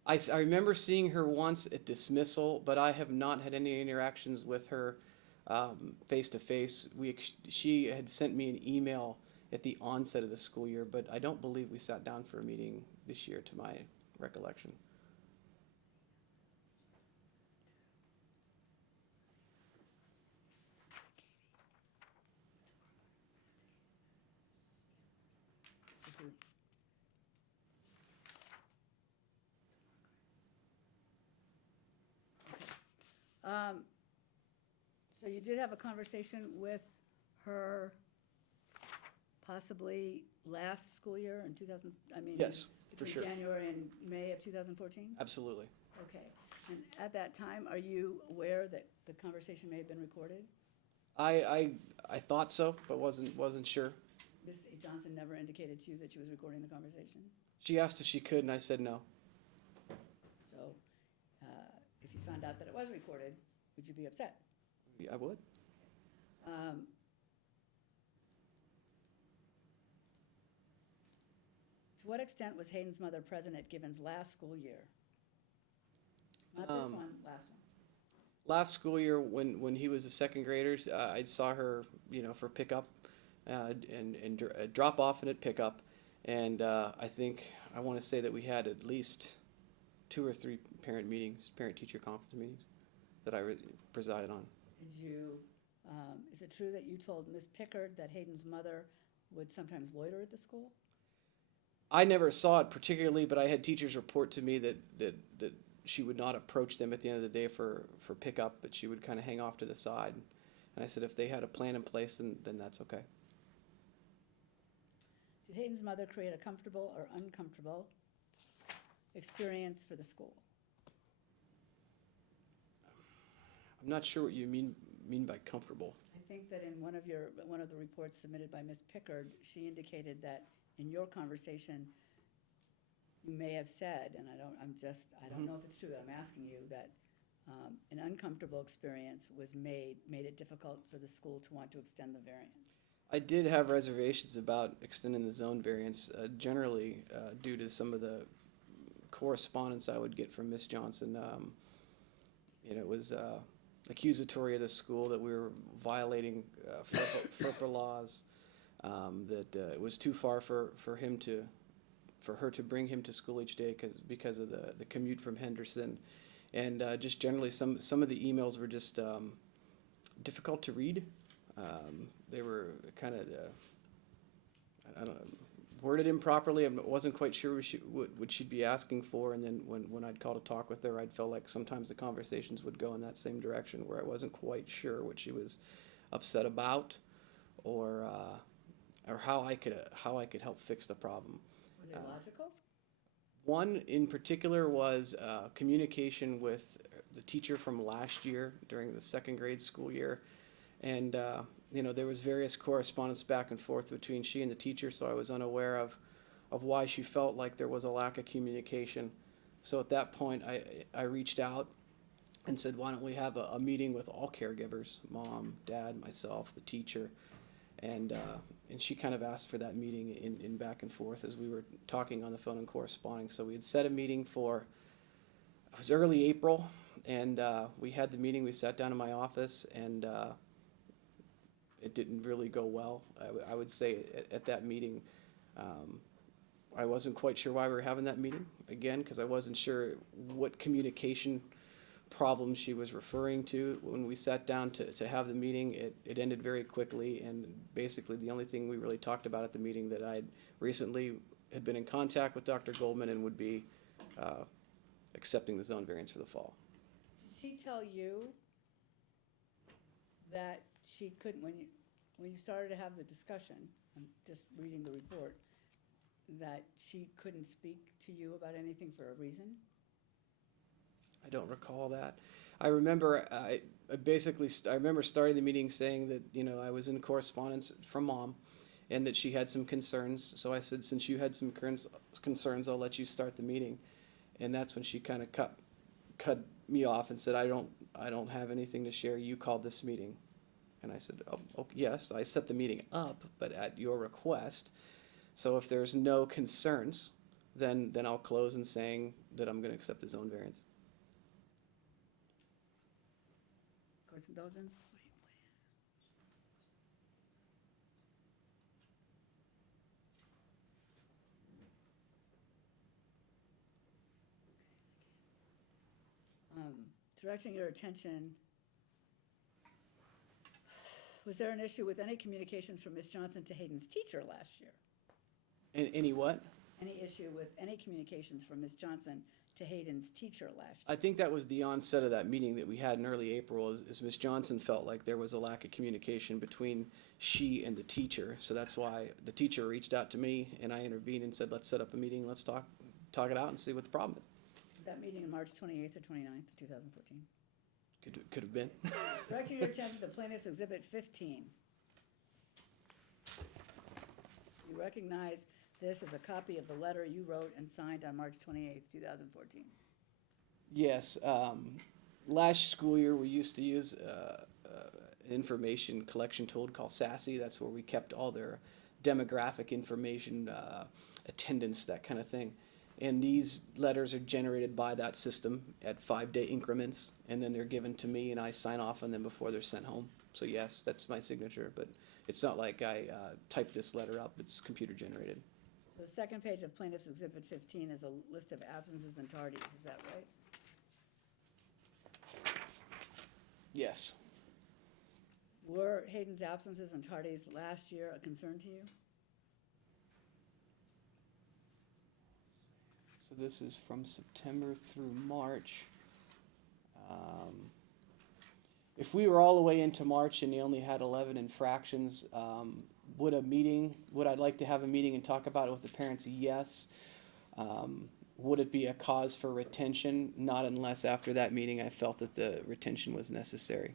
I remember seeing her once at dismissal, but I have not had any interactions with her face to face. She had sent me an email at the onset of the school year, but I don't believe we sat down for a meeting this year, to my recollection. So you did have a conversation with her possibly last school year in 2000, Yes, for between sure. January and May of 2014? Absolutely. Okay. And at that time, are you aware that the conversation may have been recorded? I thought so, but wasn't sure. Ms. Johnson never indicated to you that she was recording the conversation? She asked if she could, and I said no. So, if you found out that it was recorded, would you be upset? I would. To what extent was Hayden's mother present at Given's last school year? Not this one, last one. Last school year, when he was a second grader, I saw her, for pickup and drop off and at pickup. And I think, I want to say that we had at least 2 or 3 parent-teacher conference meetings that I presided on. Did you, is it true that you told Ms. Pickard that Hayden's mother would sometimes loiter at the school? I never saw it particularly, but I had teachers report to me that she would not approach them at the end of the day for pickup, but she would kind of hang off to the side. And I said if they had a plan in place, then that's okay. Did Hayden's mother create a comfortable or uncomfortable experience for the school? I'm not sure what you mean by comfortable. I think that in one of the reports submitted by Ms. Pickard, she indicated that in your conversation, you may have said, and I don't know if it's true, I'm asking you, that an uncomfortable experience was made it difficult for the school to want to extend the variance. I did have reservations about extending the zone variance, generally due to some of the correspondence I would get from Ms. Johnson. It was accusatory of the school that we were violating FERPA laws, that it was too far for her to bring him to school each day because of the commute from Henderson. And just generally some of the emails were just difficult to read. They were kind of, I don't know, worded improperly. I wasn't quite sure what she'd be asking for. And then when I'd call to talk with her, I'd feel like sometimes the conversations would go in that same direction where I wasn't quite sure what she was upset about or how I could help fix the problem. Were they logical? One in particular was communication with the teacher from last year during the second grade school year. And, there was various correspondence back and forth between she and the teacher, so I was unaware of why she felt like there was a lack of communication. So at that point, I reached out and said, why don't we have a meeting with all caregivers, mom, dad, myself, the teacher. And she kind of asked for that meeting in back and forth as we were talking on the phone and corresponding. So we had set a meeting it was early April, and we had the meeting. We sat down in my office, and it didn't really go well. I would say at that meeting, I wasn't quite sure why we were having that meeting, again, because I wasn't sure what communication problem she was referring to. When we sat down to have the meeting, it ended very quickly, and basically the only thing we really talked about at the meeting that I'd recently had been in contact with Dr. Goldman and would be accepting the zone variance for the fall. Did she tell you that she couldn't, when you started to have the discussion, I'm just reading the report, that she couldn't speak to you about anything for a reason? I don't recall that. I remember I remember starting the meeting saying that I was in correspondence from mom, and that she had some concerns. So I said, since you had some concerns, I'll let you start the meeting. And that's when she kind of cut me off and said, I don't have anything to share. You called this meeting. And I said, oh, yes, I set the meeting up, but at your request. So if there's no concerns, then I'll close in saying that I'm going to accept the zone variance. Court's indulgence? Directing your attention, was there an issue with any communications from Ms. Johnson to Hayden's teacher last year? And any what? Any issue with any communications from Ms. Johnson to Hayden's teacher last year? I think that was the onset of that meeting that we had in early April, is Ms. Johnson felt like there was a lack of communication between she and the teacher. So that's why the teacher reached out to me, and I intervened and said, let's set up a meeting, let's talk it out and see what the problem is. Was that meeting on March 28th or 29th, 2014? Could have been. Directing your attention to Plaintiffs Exhibit 15. you recognize this as a copy of the letter you wrote and signed on March 28th, 2014? Yes, last school year, we used to use an information collection tool called SASE. That's where we kept all their demographic information, attendance, that kind of thing. And these letters are generated by that system at 5-day increments, and then they're given to me, and I sign off on them before they're sent home. So yes, that's my signature, but it's not like I typed this letter up. It's computer generated. So the second page of Plaintiff's Exhibit 15 is a list of absences and tardies, is that right? Yes. Were Hayden's absences and tardies last year a concern to you? So this is from September through March. If we were all the way into March and he only had 11 infractions, would I like to have a meeting and talk about it with the parents? Yes. Would it be a cause for retention? Not unless after that meeting I felt that the retention was necessary.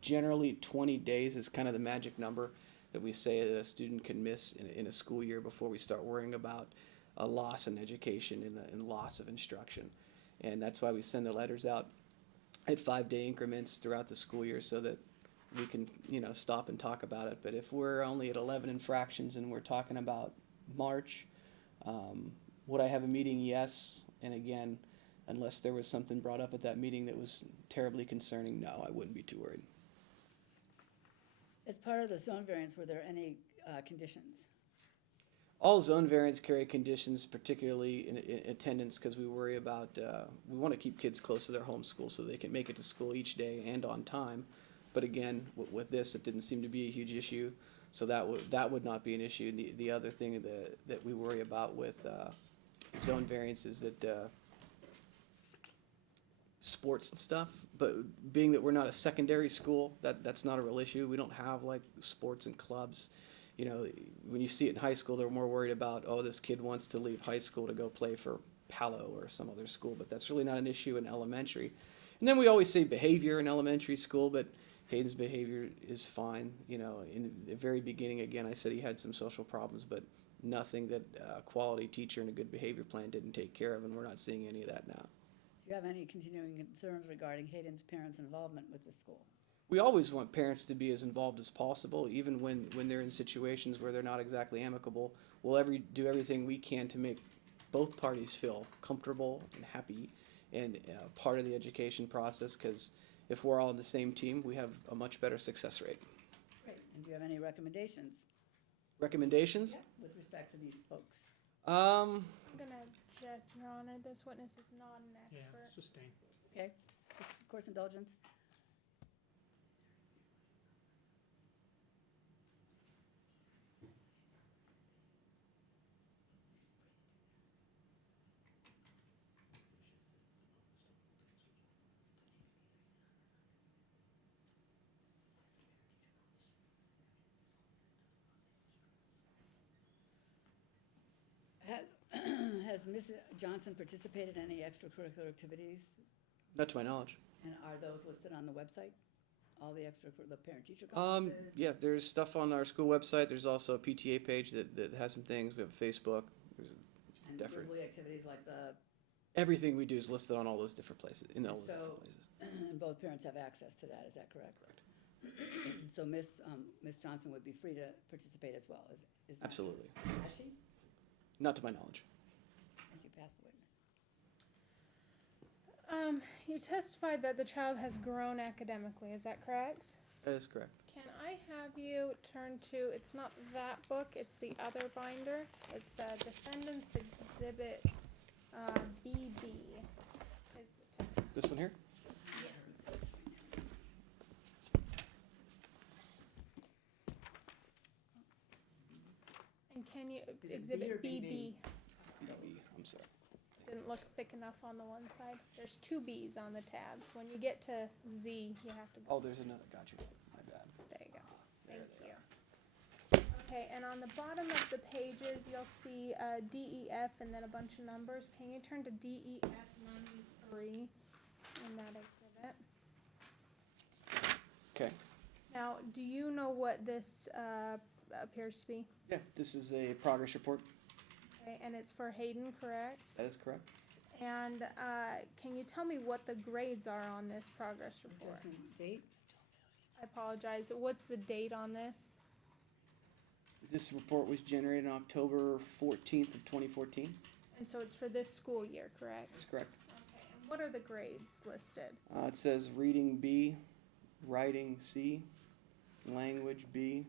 Generally, 20 days is kind of the magic number that we say that a student can miss in a school year before we start worrying about a loss in education and loss of instruction. And that's why we send the letters out at 5-day increments throughout the school year so that we can, stop and talk about it. But if we're only at 11 infractions and we're talking about March, would I have a meeting? Yes. And again, unless there was something brought up at that meeting that was terribly concerning, no, I wouldn't be too worried. As part of the zone variance, were there any conditions? All zone variants carry conditions, particularly in attendance, because we worry about, we want to keep kids close to their home school so they can make it to school each day and on time. But again, with this, it didn't seem to be a huge issue, so that would not be an issue. The other thing that we worry about with zone variants is that sports and stuff, but being that we're not a secondary school, that's not a real issue. We don't have like sports and clubs. When you see it in high school, they're more worried about, oh, this kid wants to leave high school to go play for Palo or some other school, but that's really not an issue in elementary. And then we always say behavior in elementary school, but Hayden's behavior is fine. In the very beginning, again, I said he had some social problems, but nothing that a quality teacher and a good behavior plan didn't take care of, and we're not seeing any of that now. Do you have any continuing concerns regarding Hayden's parents' involvement with the school? We always want parents to be as involved as possible, even when they're in situations where they're not exactly amicable. We'll do everything we can to make both parties feel comfortable and happy and part of the education process, because if we're all on the same team, we have a much better success rate. Great. And do you have any recommendations? Recommendations? Yeah, with respect to these folks? I'm gonna object, Your Honor. This witness is not an expert. Sustain. Okay, just course indulgence. Has Ms. Johnson participated in any extracurricular activities? Not to my knowledge. And are those listed on the website? All the the parent-teacher conferences? Yeah, there's stuff on our school website. There's also a PTA page that has some things. We have Facebook. And different. usually activities like the, Everything we do is listed on all those different places, in all those different places. and both parents have access to that, is that correct? Correct. So Ms. Johnson would be free to participate as well, is that? Absolutely. Has she? Not to my knowledge. Thank you, pass the witness. You testified that the child has grown academically, is that correct? That is correct. Can I have you turn to, it's not that book, it's the other binder. It's Defendants Exhibit BB. Is the text. This one here? Yes. And can you, it B or Exhibit BB? BB, I'm sorry. didn't look thick enough on the one side. There's 2 B's on the tabs. When you get to Z, you have to go. Oh, there's another. Got you. My bad. There you go. There Thank they you. Okay, and on the bottom of the pages, you'll see DEF and then a bunch of numbers. Can you turn to DEF 93 in that exhibit? Okay. Now, do you know what this appears to be? Yeah, this is a progress report. Okay, and it's for Hayden, correct? That is correct. And can you tell me what the grades are on this progress report? Date? I apologize. What's the date on this? This report was generated on October 14th of 2014. And so it's for this school year, correct? That's correct. Okay, and what are the grades listed? It says reading B, writing C, language B,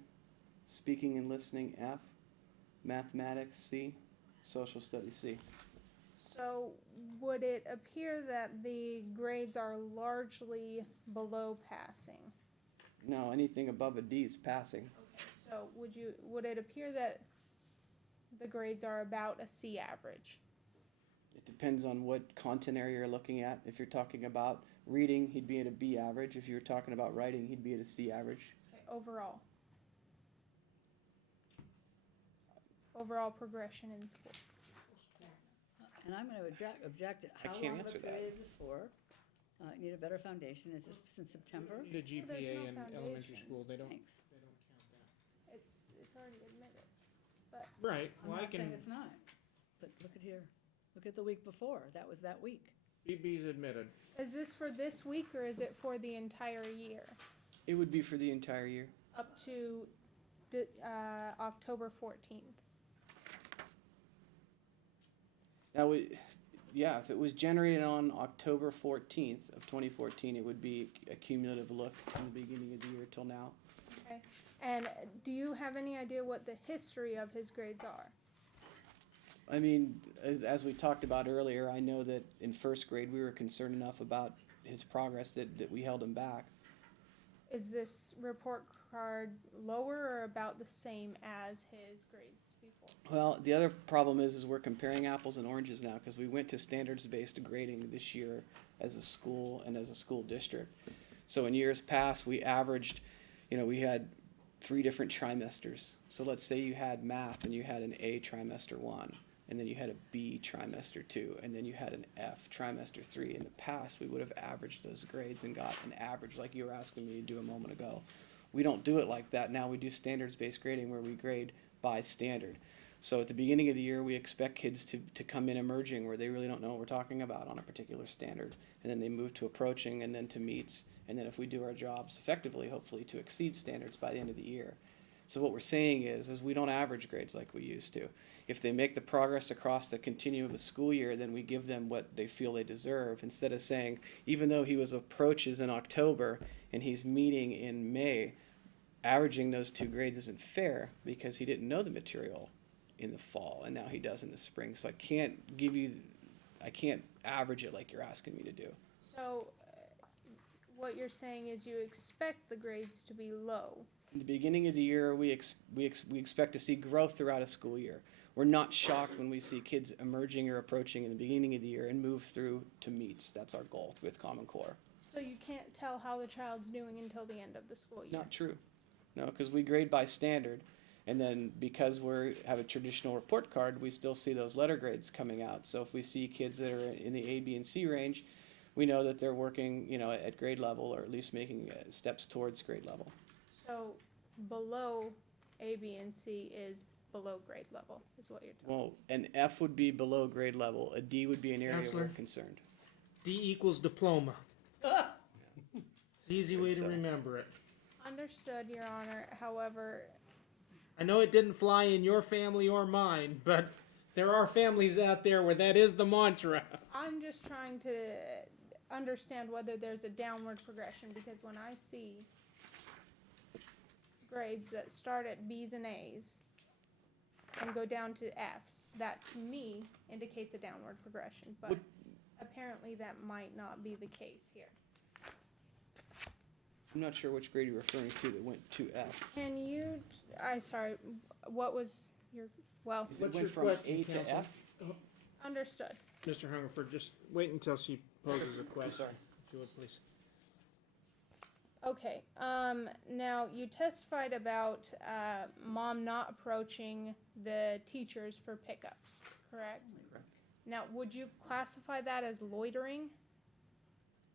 speaking and listening F, mathematics C, social studies C. So would it appear that the grades are largely below passing? No, anything above a D is passing. Okay, so would it appear that the grades are about a C average? It depends on what content area you're looking at. If you're talking about reading, he'd be at a B average. If you're talking about writing, he'd be at a C average. Okay, overall progression in school. And I'm gonna object, I how can't long of a answer that. period is this for? Need a better foundation, is this since September? Need a GPA no in elementary foundation. school, they don't Thanks. count It's already admitted. that. Right, I'm well, I not saying can, it's not, but look at here, look at the week before, that was that week. BB's admitted. Is this for this week or is it for the entire year? It would be for the entire year. Up to October 14th. Now, if it was generated on October 14th of 2014, it would be a cumulative look from the beginning of the year till now. Okay. And do you have any idea what the history of his grades are? I mean, as we talked about earlier, I know that in first grade we were concerned enough about his progress that we held him back. Is this report card lower or about the same as his grades before? Well, the other problem is we're comparing apples and oranges now because we went to standards-based grading this year as a school and as a school district. So in years past, we averaged, we had 3 different trimesters. So let's say you had math and you had an A trimester 1, and then you had a B trimester 2, and then you had an F trimester 3. In the past, we would have averaged those grades and got an average like you were asking me to do a moment ago. We don't do it like that now. We do standards-based grading where we grade by standard. So at the beginning of the year, we expect kids to come in emerging where they really don't know what we're talking about on a particular standard. And then they move to approaching and then to meets. And then if we do our jobs effectively, hopefully to exceed standards by the end of the year. So what we're saying is we don't average grades like we used to. If they make the progress across the continuum of the school year, then we give them what they feel they deserve. Instead of saying, even though he was approaches in October and he's meeting in May, averaging those 2 grades isn't fair because he didn't know the material in the fall and now he does in the spring. So I can't average it like you're asking me to do. So what you're saying is you expect the grades to be low. In the beginning of the year, we expect to see growth throughout a school year. We're not shocked when we see kids emerging or approaching in the beginning of the year and move through to meets. That's our goal with Common Core. So you can't tell how the child's doing until the end of the school year? Not true. No, because we grade by standard. And then because we have a traditional report card, we still see those letter grades coming out. So if we see kids that are in the A, B, and C range, we know that they're working, at grade level or at least making steps towards grade level. So below A, B, and C is below grade level, is what you're telling me? Well, an F would be below grade level. A D would be an area Counselor? we're concerned. D equals diploma. It's the easy way to So- remember it. Understood, Your Honor. However, I know it didn't fly in your family or mine, but there are families out there where that is the mantra. I'm just trying to understand whether there's a downward progression, because when I see grades that start at B's and A's and go down to F's, that to me indicates a downward progression, but apparently that might not be the case here. I'm not sure which grade you're referring to that went to F. Can you, sorry, what was your, well, It What's went your from question, A to Counselor? F? understood. Mr. Hungerford, just wait until she poses a question. sorry. If you would, please. Okay, now you testified about, mom not approaching the teachers for pickups, correct? Correct. Now, would you classify that as loitering?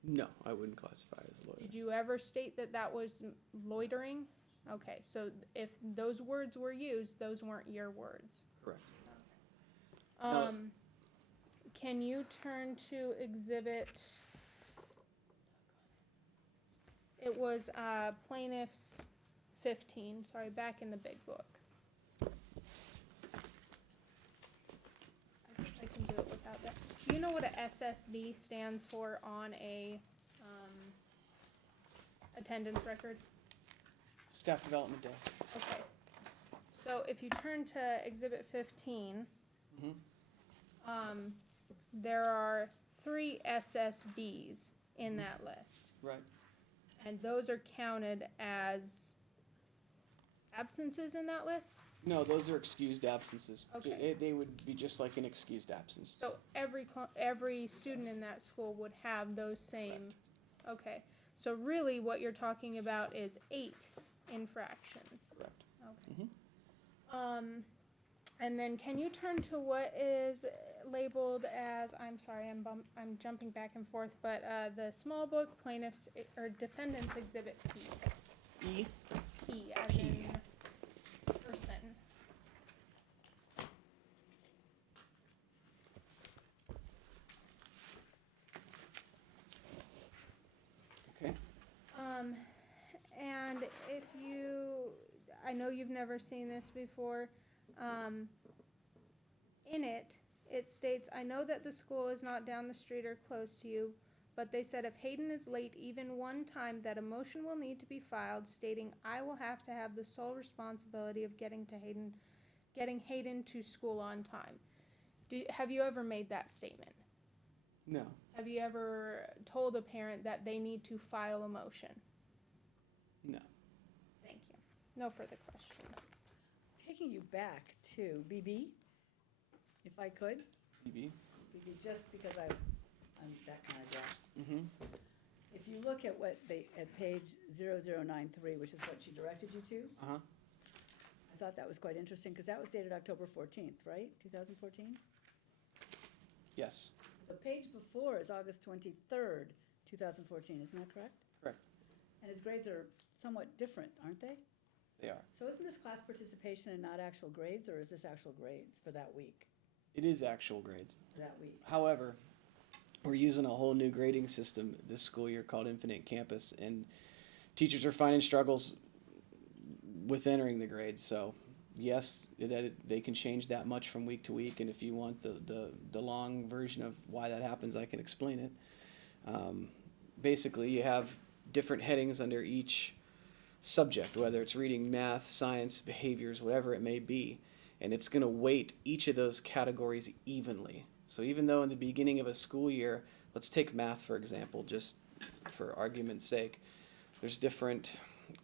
No, I wouldn't classify it as loitering. Did you ever state that that was loitering? Okay, so if those words were used, those weren't your words. Correct. No. Can you turn to exhibit? It was Plaintiffs 15, sorry, back in the big book. I guess I can do it without that. Do you know what a SSD stands for on a attendance record? Staff Development Day. Okay. So if you turn to exhibit 15, there are 3 SSDs in that list. Right. And those are counted as absences in that list? No, those are excused absences. Okay. They would be just like an excused absence. So every student in that school would have those same, okay. So really what you're talking about is 8 infractions. Correct. Okay. And then can you turn to what is labeled as, I'm sorry, I'm jumping back and forth, but the small book plaintiffs or defendants exhibit P. E. P as in person. Okay. And if you, I know you've never seen this before, in it states, I know that the school is not down the street or close to you, but they said if Hayden is late even one time, that a motion will need to be filed stating I will have to have the sole responsibility of getting Hayden to school on time. Have you ever made that statement? No. Have you ever told a parent that they need to file a motion? No. Thank you. No further questions. Taking you back to BB, if I could, EB. just because I'm that kind of gal. Mm-hmm. If you look at at page 0093, which is what she directed you to, Uh-huh. I thought that was quite interesting, because that was dated October 14th, right, 2014? Yes. The page before is August 23rd, 2014, isn't that correct? Correct. And his grades are somewhat different, aren't they? They are. So isn't this class participation and not actual grades, or is this actual grades for that week? It is actual grades. For that week? However, we're using a whole new grading system this school year called Infinite Campus, and teachers are finding struggles with entering the grades. So, yes, they can change that much from week to week, and if you want the long version of why that happens, I can explain it. Basically, you have different headings under each subject, whether it's reading, math, science, behaviors, whatever it may be, and it's going to weight each of those categories evenly. So even though in the beginning of a school year, let's take math for example, just for argument's sake, there's different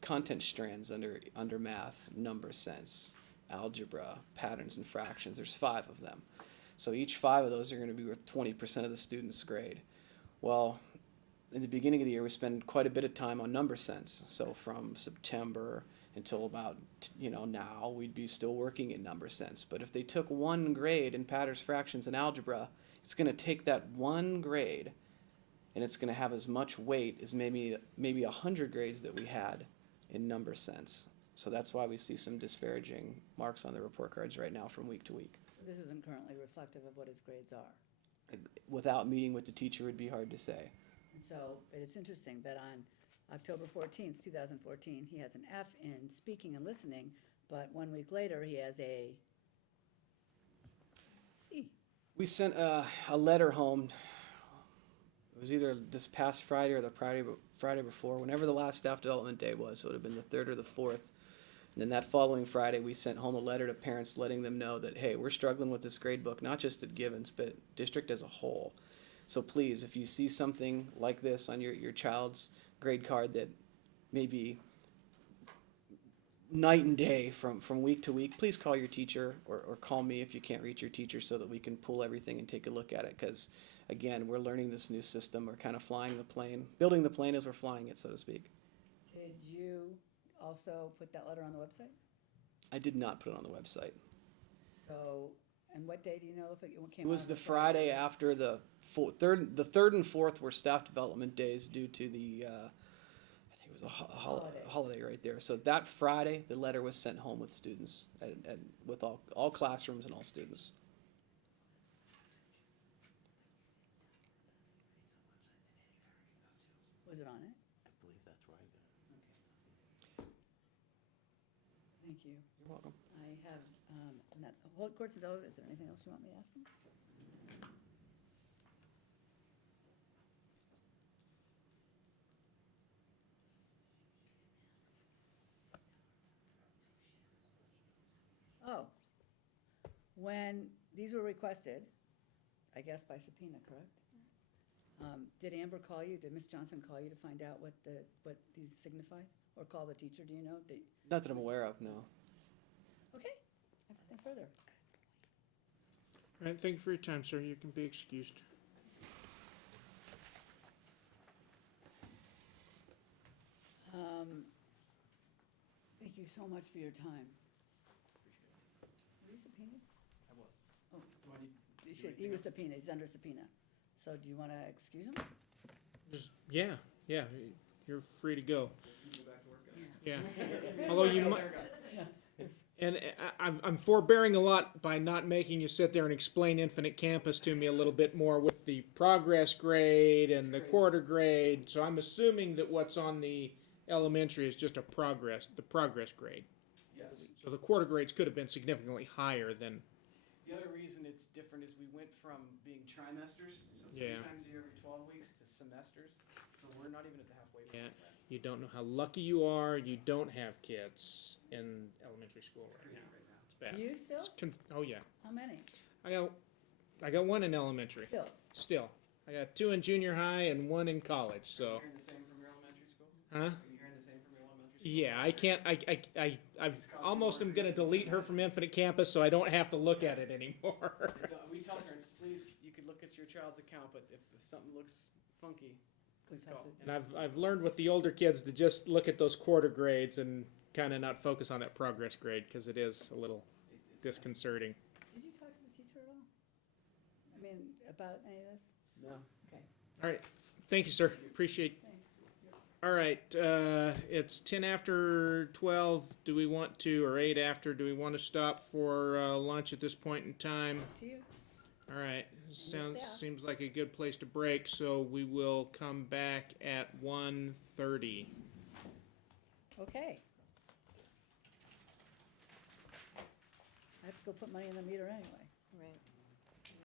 content strands under math: number sense, algebra, patterns and fractions. There's 5 of them. So each 5 of those are going to be worth 20% of the student's grade. Well, in the beginning of the year, we spend quite a bit of time on number sense. So from September until about, now, we'd be still working in number sense. But if they took 1 grade in patterns, fractions, and algebra, it's going to take that 1 grade and it's going to have as much weight as maybe 100 grades that we had in number sense. So that's why we see some disparaging marks on the report cards right now from week to week. So this isn't currently reflective of what his grades are. Without meeting with the teacher, it would be hard to say. And so it's interesting that on October 14th, 2014, he has an F in speaking and listening, but 1 week later, he has a C. We sent a letter home. It was either this past Friday or the Friday before, whenever the last staff development day was. So it would have been the 3rd or the 4th. And then that following Friday, we sent home a letter to parents letting them know that, hey, we're struggling with this grade book, not just at Givens, but district as a whole. So please, if you see something like this on your child's grade card that may be night and day from week to week, please call your teacher or call me if you can't reach your teacher so that we can pull everything and take a look at it. Because, again, we're learning this new system. We're kind of flying the plane, building the plane as we're flying it, so to speak. Did you also put that letter on the website? I did not put it on the website. So, and what day do you know if it came It out? was on the a Friday after the 3rd and 4th were staff development days due to the, I think it was was a Holiday. holiday right there. So that Friday, the letter was sent home with students, and with all classrooms and all students. Was it on it? I believe that's right. Thank you. You're welcome. I have, courts and is there anything else you want me to ask them? Oh, when these were requested, I guess by subpoena, correct? Did Amber call you, did Ms. Johnson call you to find out what these signified? Or call the teacher, do you know? Not that I'm aware of, no. Okay, I have nothing further. All right, thank you for your time, sir. You can be excused. Thank you so much for your time. Were you subpoenaed? I was. Oh. He was subpoenaed, he's under subpoena. So do you want to excuse him? Just, yeah, you're free to go. Yeah. Although you might, and I'm forbearing a lot by not making you sit there and explain Infinite Campus to me a little bit more with the progress grade and the quarter grade. So I'm assuming that what's on the elementary is just the progress grade. Yes. So the quarter grades could have been significantly higher than. The other reason it's different is we went from being trimesters, so 3 Yeah. times a year every 12 weeks, to semesters. So we're not even at the halfway point. Yeah. Of that. You don't know how lucky you are. You don't have kids in elementary school It's right crazy now. right now. It's bad. You still? Oh yeah. How many? I got one in elementary. Still? Still. I got 2 in junior high and 1 in college. Are So, you hearing the same from your elementary school? huh? Are you hearing the same from your elementary school? Yeah, I can't. I almost am gonna delete her from Infinite Campus so I don't have to look at it anymore. We tell parents, please, you can look at your child's account, but if something looks funky, please call. And I've learned with the older kids to just look at those quarter grades and kind of not focus on that progress grade because it is a little It's disconcerting. Did you talk to the teacher at all? I mean, about any of this? No. Okay, All right. Thank you, sir. Appreciate. thanks. All right. It's 10 after 12. Do we want to, or 8 after? Do we want to stop for lunch at this point in time? Up to you. All right. staff. Seems like a good place to break. So we will come back at 1:30. Okay. I have to go put money in the meter anyway.